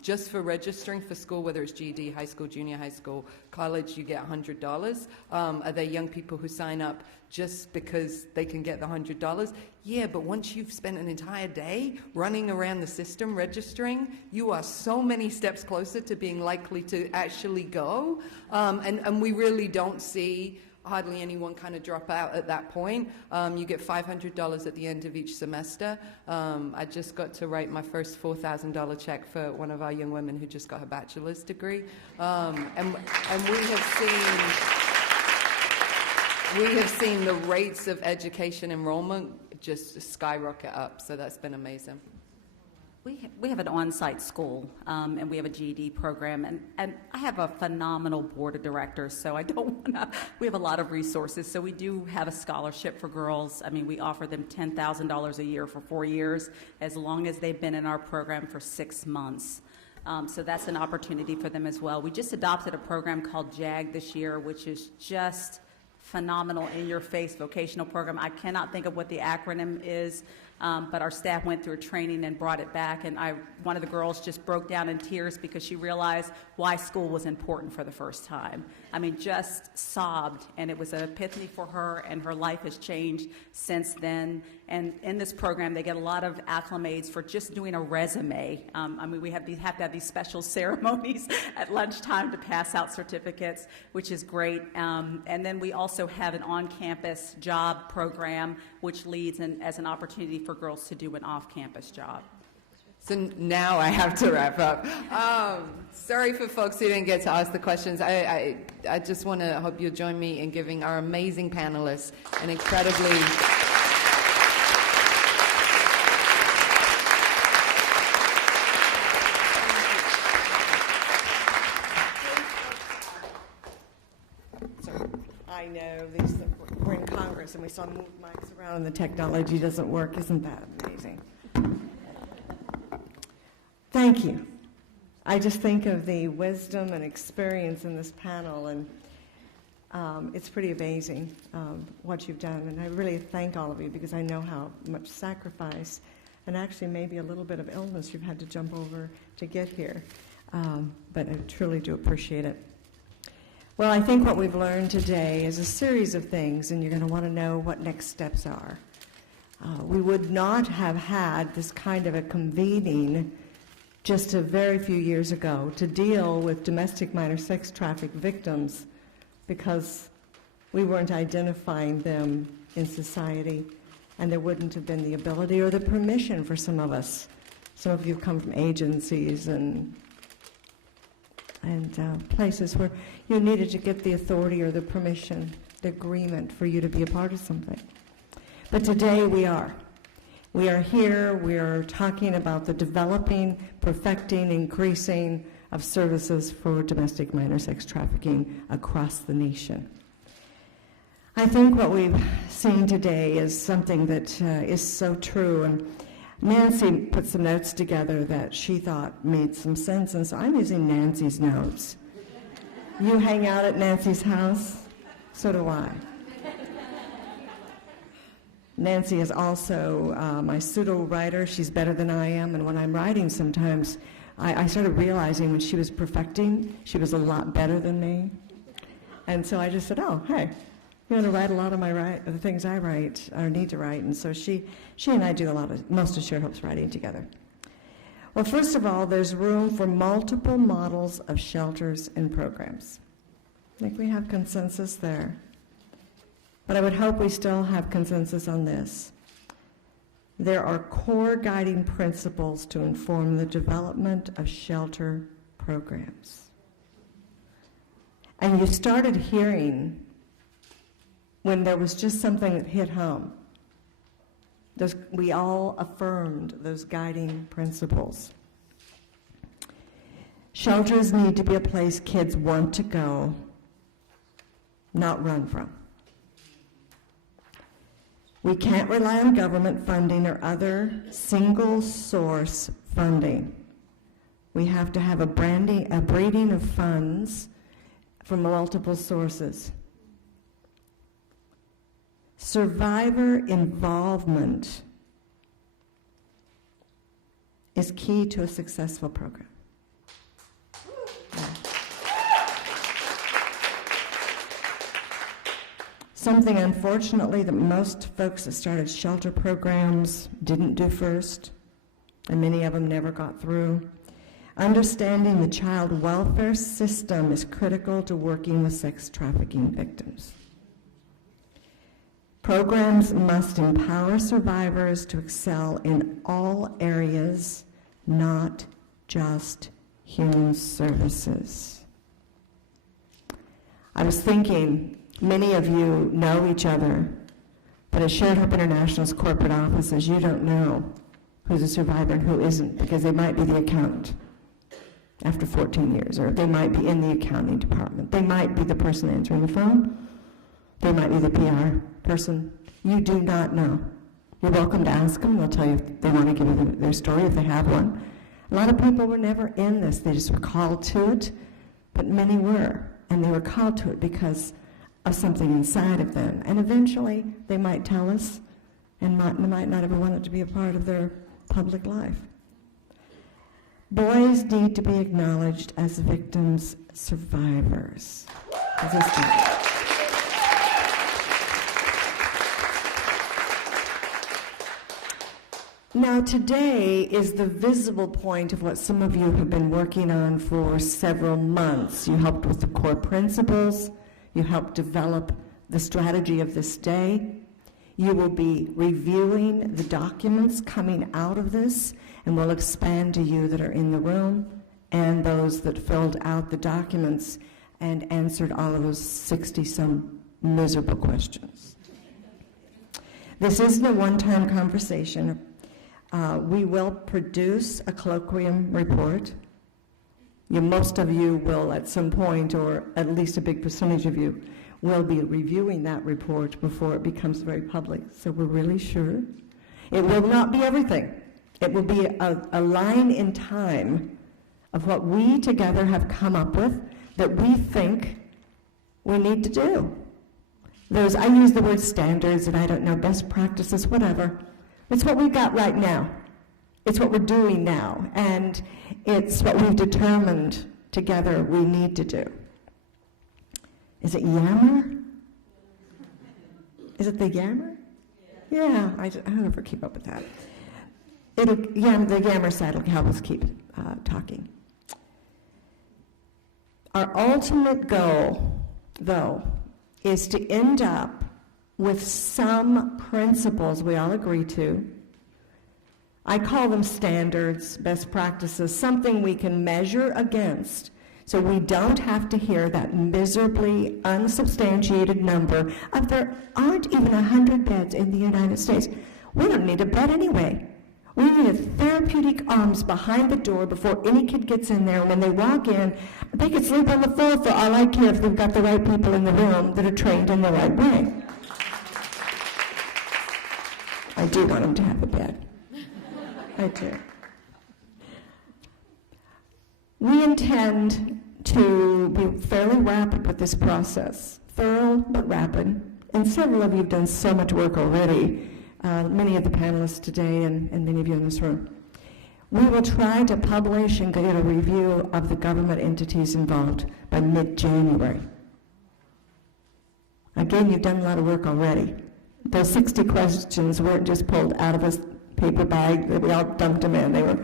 just for registering for school, whether it's GED, high school, junior high school, college, you get $100. Are there young people who sign up just because they can get the $100? Yeah, but once you've spent an entire day running around the system registering, you are so many steps closer to being likely to actually go. And we really don't see hardly anyone kind of drop out at that point. You get $500 at the end of each semester. I just got to write my first $4,000 check for one of our young women who just got her bachelor's degree. And we have seen the rates of education enrollment just skyrocket up. So that's been amazing. We have an on-site school, and we have a GED program, and I have a phenomenal board of directors, so I don't want to, we have a lot of resources, so we do have a scholarship for girls. I mean, we offer them $10,000 a year for 4 years, as long as they've been in our program for 6 months. So that's an opportunity for them as well. We just adopted a program called JAG this year, which is just phenomenal, in-your-face vocational program. I cannot think of what the acronym is, but our staff went through a training and brought it back, and one of the girls just broke down in tears because she realized why school was important for the first time. I mean, just sobbed, and it was an epiphany for her, and her life has changed since then. And in this program, they get a lot of acclimates for just doing a resume. I mean, we have to have these special ceremonies at lunchtime to pass out certificates, which is great. And then we also have an on-campus job program, which leads as an opportunity for girls to do an off-campus job. So now I have to wrap up. Sorry for folks who didn't get to ask the questions. I just want to hope you'll join me in giving our amazing panelists an incredibly... I know, we're in Congress and we saw move mics around and the technology doesn't work. Isn't that amazing? Thank you. I just think of the wisdom and experience in this panel, and it's pretty amazing what you've done. And I really thank all of you because I know how much sacrifice and actually maybe a little bit of illness you've had to jump over to get here. But I truly do appreciate it. Well, I think what we've learned today is a series of things, and you're going to want to know what next steps are. We would not have had this kind of a convening just a very few years ago to deal with domestic minor sex traffic victims because we weren't identifying them in society, and there wouldn't have been the ability or the permission for some of us. Some of you come from agencies and places where you needed to get the authority or the permission, the agreement for you to be a part of something. But today we are. We are here, we are talking about the developing, perfecting, increasing of services for domestic minor sex trafficking across the nation. I think what we've seen today is something that is so true, and Nancy put some notes together that she thought made some sense, and so I'm using Nancy's notes. You hang out at Nancy's house? So do I. Nancy is also my pseudo-writer. She's better than I am, and when I'm writing sometimes, I started realizing when she was perfecting, she was a lot better than me. And so I just said, oh, hey, you're going to write a lot of the things I write or need to write. And so she and I do most of Shared Hope's writing together. Well, first of all, there's room for multiple models of shelters and programs. I think we have consensus there. But I would hope we still have consensus on this. There are core guiding principles to inform the development of shelter programs. And you started hearing when there was just something that hit home. We all affirmed those guiding principles. Shelters need to be a place kids want to go, not run from. We can't rely on government funding or other single-source funding. We have to have a breeding of funds from multiple sources. Survivor involvement is key to a successful program. Something, unfortunately, that most folks that started shelter programs didn't do first, and many of them never got through. Understanding the child welfare system is critical to working with sex trafficking victims. Programs must empower survivors to excel in all areas, not just human services. I was thinking, many of you know each other, but at Shared Hope International's corporate offices, you don't know who's a survivor and who isn't, because they might be the accountant after 14 years, or they might be in the accounting department. They might be the person answering the phone. They might be the PR person. You do not know. You're welcome to ask them. They'll tell you if they want to give you their story, if they have one. A lot of people were never in this. They just were called to it, but many were, and they were called to it because of something inside of them. And eventually, they might tell us, and they might not ever want it to be a part of their public life. Boys need to be acknowledged as victims, survivors. Now, today is the visible point of what some of you have been working on for several months. You helped with the core principles. You helped develop the strategy of this day. You will be reviewing the documents coming out of this, and we'll expand to you that are in the room and those that filled out the documents and answered all of those 60-some miserable questions. This isn't a one-time conversation. We will produce a colloquium report. Most of you will at some point, or at least a big percentage of you, will be reviewing that report before it becomes very public. So we're really sure. It will not be everything. It will be a line in time of what we together have come up with that we think we need to do. I use the word standards, and I don't know, best practices, whatever. It's what we've got right now. It's what we're doing now, and it's what we've determined together we need to do. Is it Yammer? Is it the Yammer? Yeah, I don't ever keep up with that. The Yammer side will help us keep talking. Our ultimate goal, though, is to end up with some principles we all agree to. I call them standards, best practices, something we can measure against, so we don't have to hear that miserably unsubstantiated number of there aren't even 100 beds in the United States. We don't need a bed anyway. We need a therapeutic arms behind the door before any kid gets in there. When they walk in, they can sleep on the floor for all I care if they've got the right people in the room that are trained in the right way. I do want them to have a bed. I do. We intend to be fairly rapid with this process, thorough but rapid, and several of you have done so much work already, many of the panelists today and many of you in this room. We will try to publish and get a review of the government entities involved by mid-January. Again, you've done a lot of work already. Those 60 questions weren't just pulled out of a paper bag that we all dumped them in. They were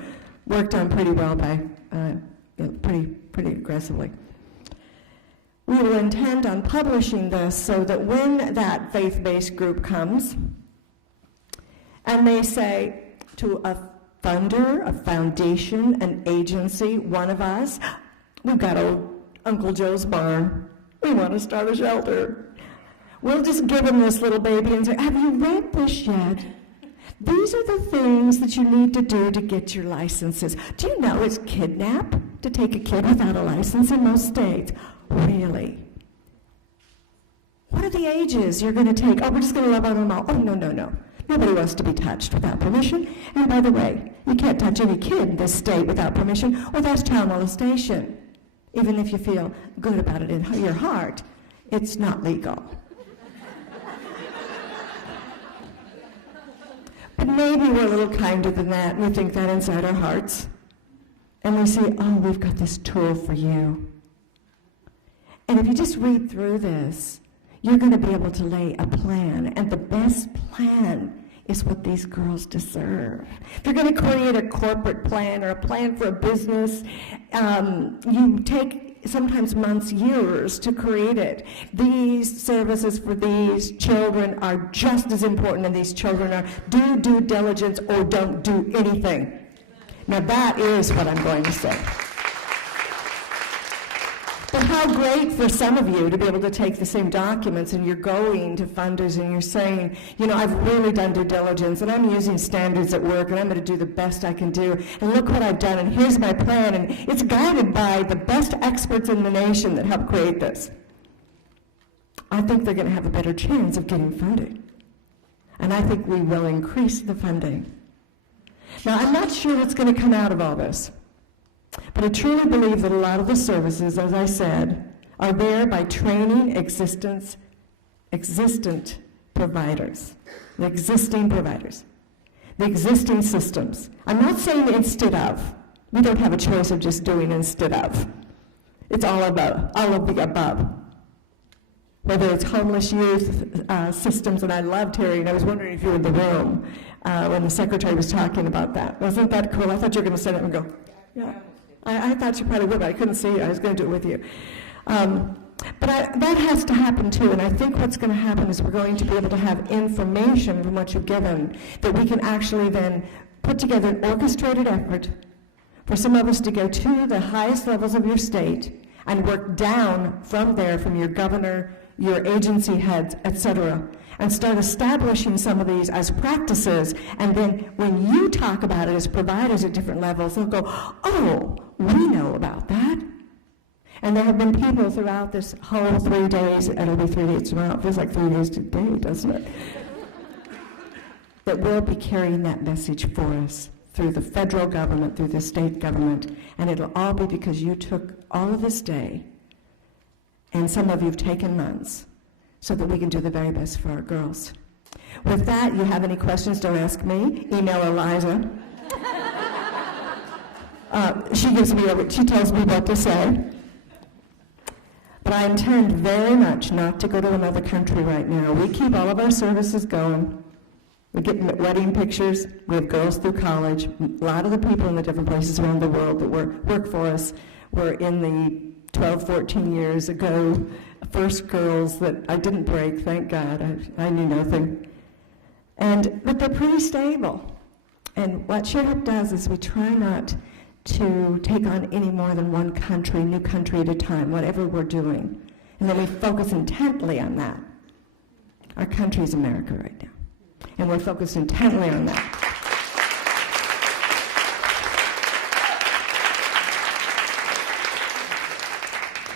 worked on pretty well by, pretty aggressively. We will intend on publishing this so that when that faith-based group comes and they say to a funder, a foundation, an agency, one of us, we've got old Uncle Joe's barn, we want to start a shelter. We'll just give them this little baby and say, have you read this yet? These are the things that you need to do to get your licenses. Do you know it's kidnap to take a kid without a license in most states? Really? What are the ages you're going to take? Oh, we're just going to love on them all. Oh, no. Nobody wants to be touched without permission. And by the way, you can't touch any kid in this state without permission, or that's child molestation. Even if you feel good about it in your heart, it's not legal. But maybe we're a little kinder than that, and we think that inside our hearts. And we say, oh, we've got this tool for you. And if you just read through this, you're going to be able to lay a plan, and the best plan is what these girls deserve. If you're going to create a corporate plan or a plan for a business, you take sometimes months, years to create it. These services for these children are just as important, and these children are do due diligence or don't do anything. Now that is what I'm going to say. But how great for some of you to be able to take the same documents and you're going to funders and you're saying, I've really done due diligence and I'm using standards at work and I'm going to do the best I can do, and look what I've done, and here's my plan, and it's guided by the best experts in the nation that helped create this. I think they're going to have a better chance of getting funded. And I think we will increase the funding. Now, I'm not sure what's going to come out of all this. But I truly believe that a lot of the services, as I said, are there by training existent providers, the existing systems. I'm not saying instead of. We don't have a choice of just doing instead of. It's all of the above. Whether it's homeless youth systems, and I loved hearing, I was wondering if you were in the room when the secretary was talking about that. Wasn't that cool? I thought you were going to sit up and go, yeah. I thought you probably would, but I couldn't see you. I was going to do it with you. But that has to happen too, and I think what's going to happen is we're going to be able to have information from what you've given that we can actually then put together an orchestrated effort for some of us to go to the highest levels of your state and work down from there, from your governor, your agency heads, etc., and start establishing some of these as practices. And then when you talk about it as providers at different levels, they'll go, oh, we know about that. And there have been people throughout this whole 3 days, and it'll be 3 days tomorrow, it feels like 3 days today, doesn't it? That will be carrying that message for us through the federal government, through the state government, and it'll all be because you took all of this day, and some of you have taken months, so that we can do the very best for our girls. With that, you have any questions, don't ask me. Email Eliza. She tells me what to say. But I intend very much not to go to another country right now. We keep all of our services going. We get wedding pictures. We have girls through college. A lot of the people in the different places around the world that work for us were in the 12, 14 years ago, first girls that I didn't break, thank God. I knew nothing. But they're pretty stable. And what ShareUp does is we try not to take on any more than one country, new country at a time, whatever we're doing. And then we focus intently on that. Our country is America right now. And we're focused intently on that.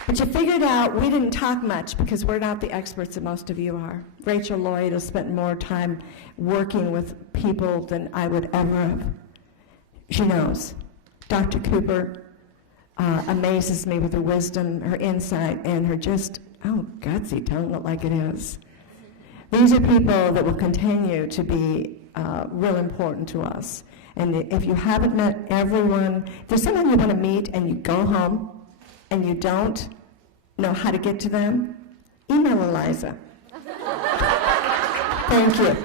But you figured out we didn't talk much because we're not the experts that most of you are. Rachel Lloyd has spent more time working with people than I would ever have. She knows. Dr. Cooper amazes me with her wisdom, her insight, and her just, gutsy, telling it like it is. These are people that will continue to be real important to us. And if you haven't met everyone, if there's someone you want to meet and you go home and you don't know how to get to them, email Eliza. Thank you.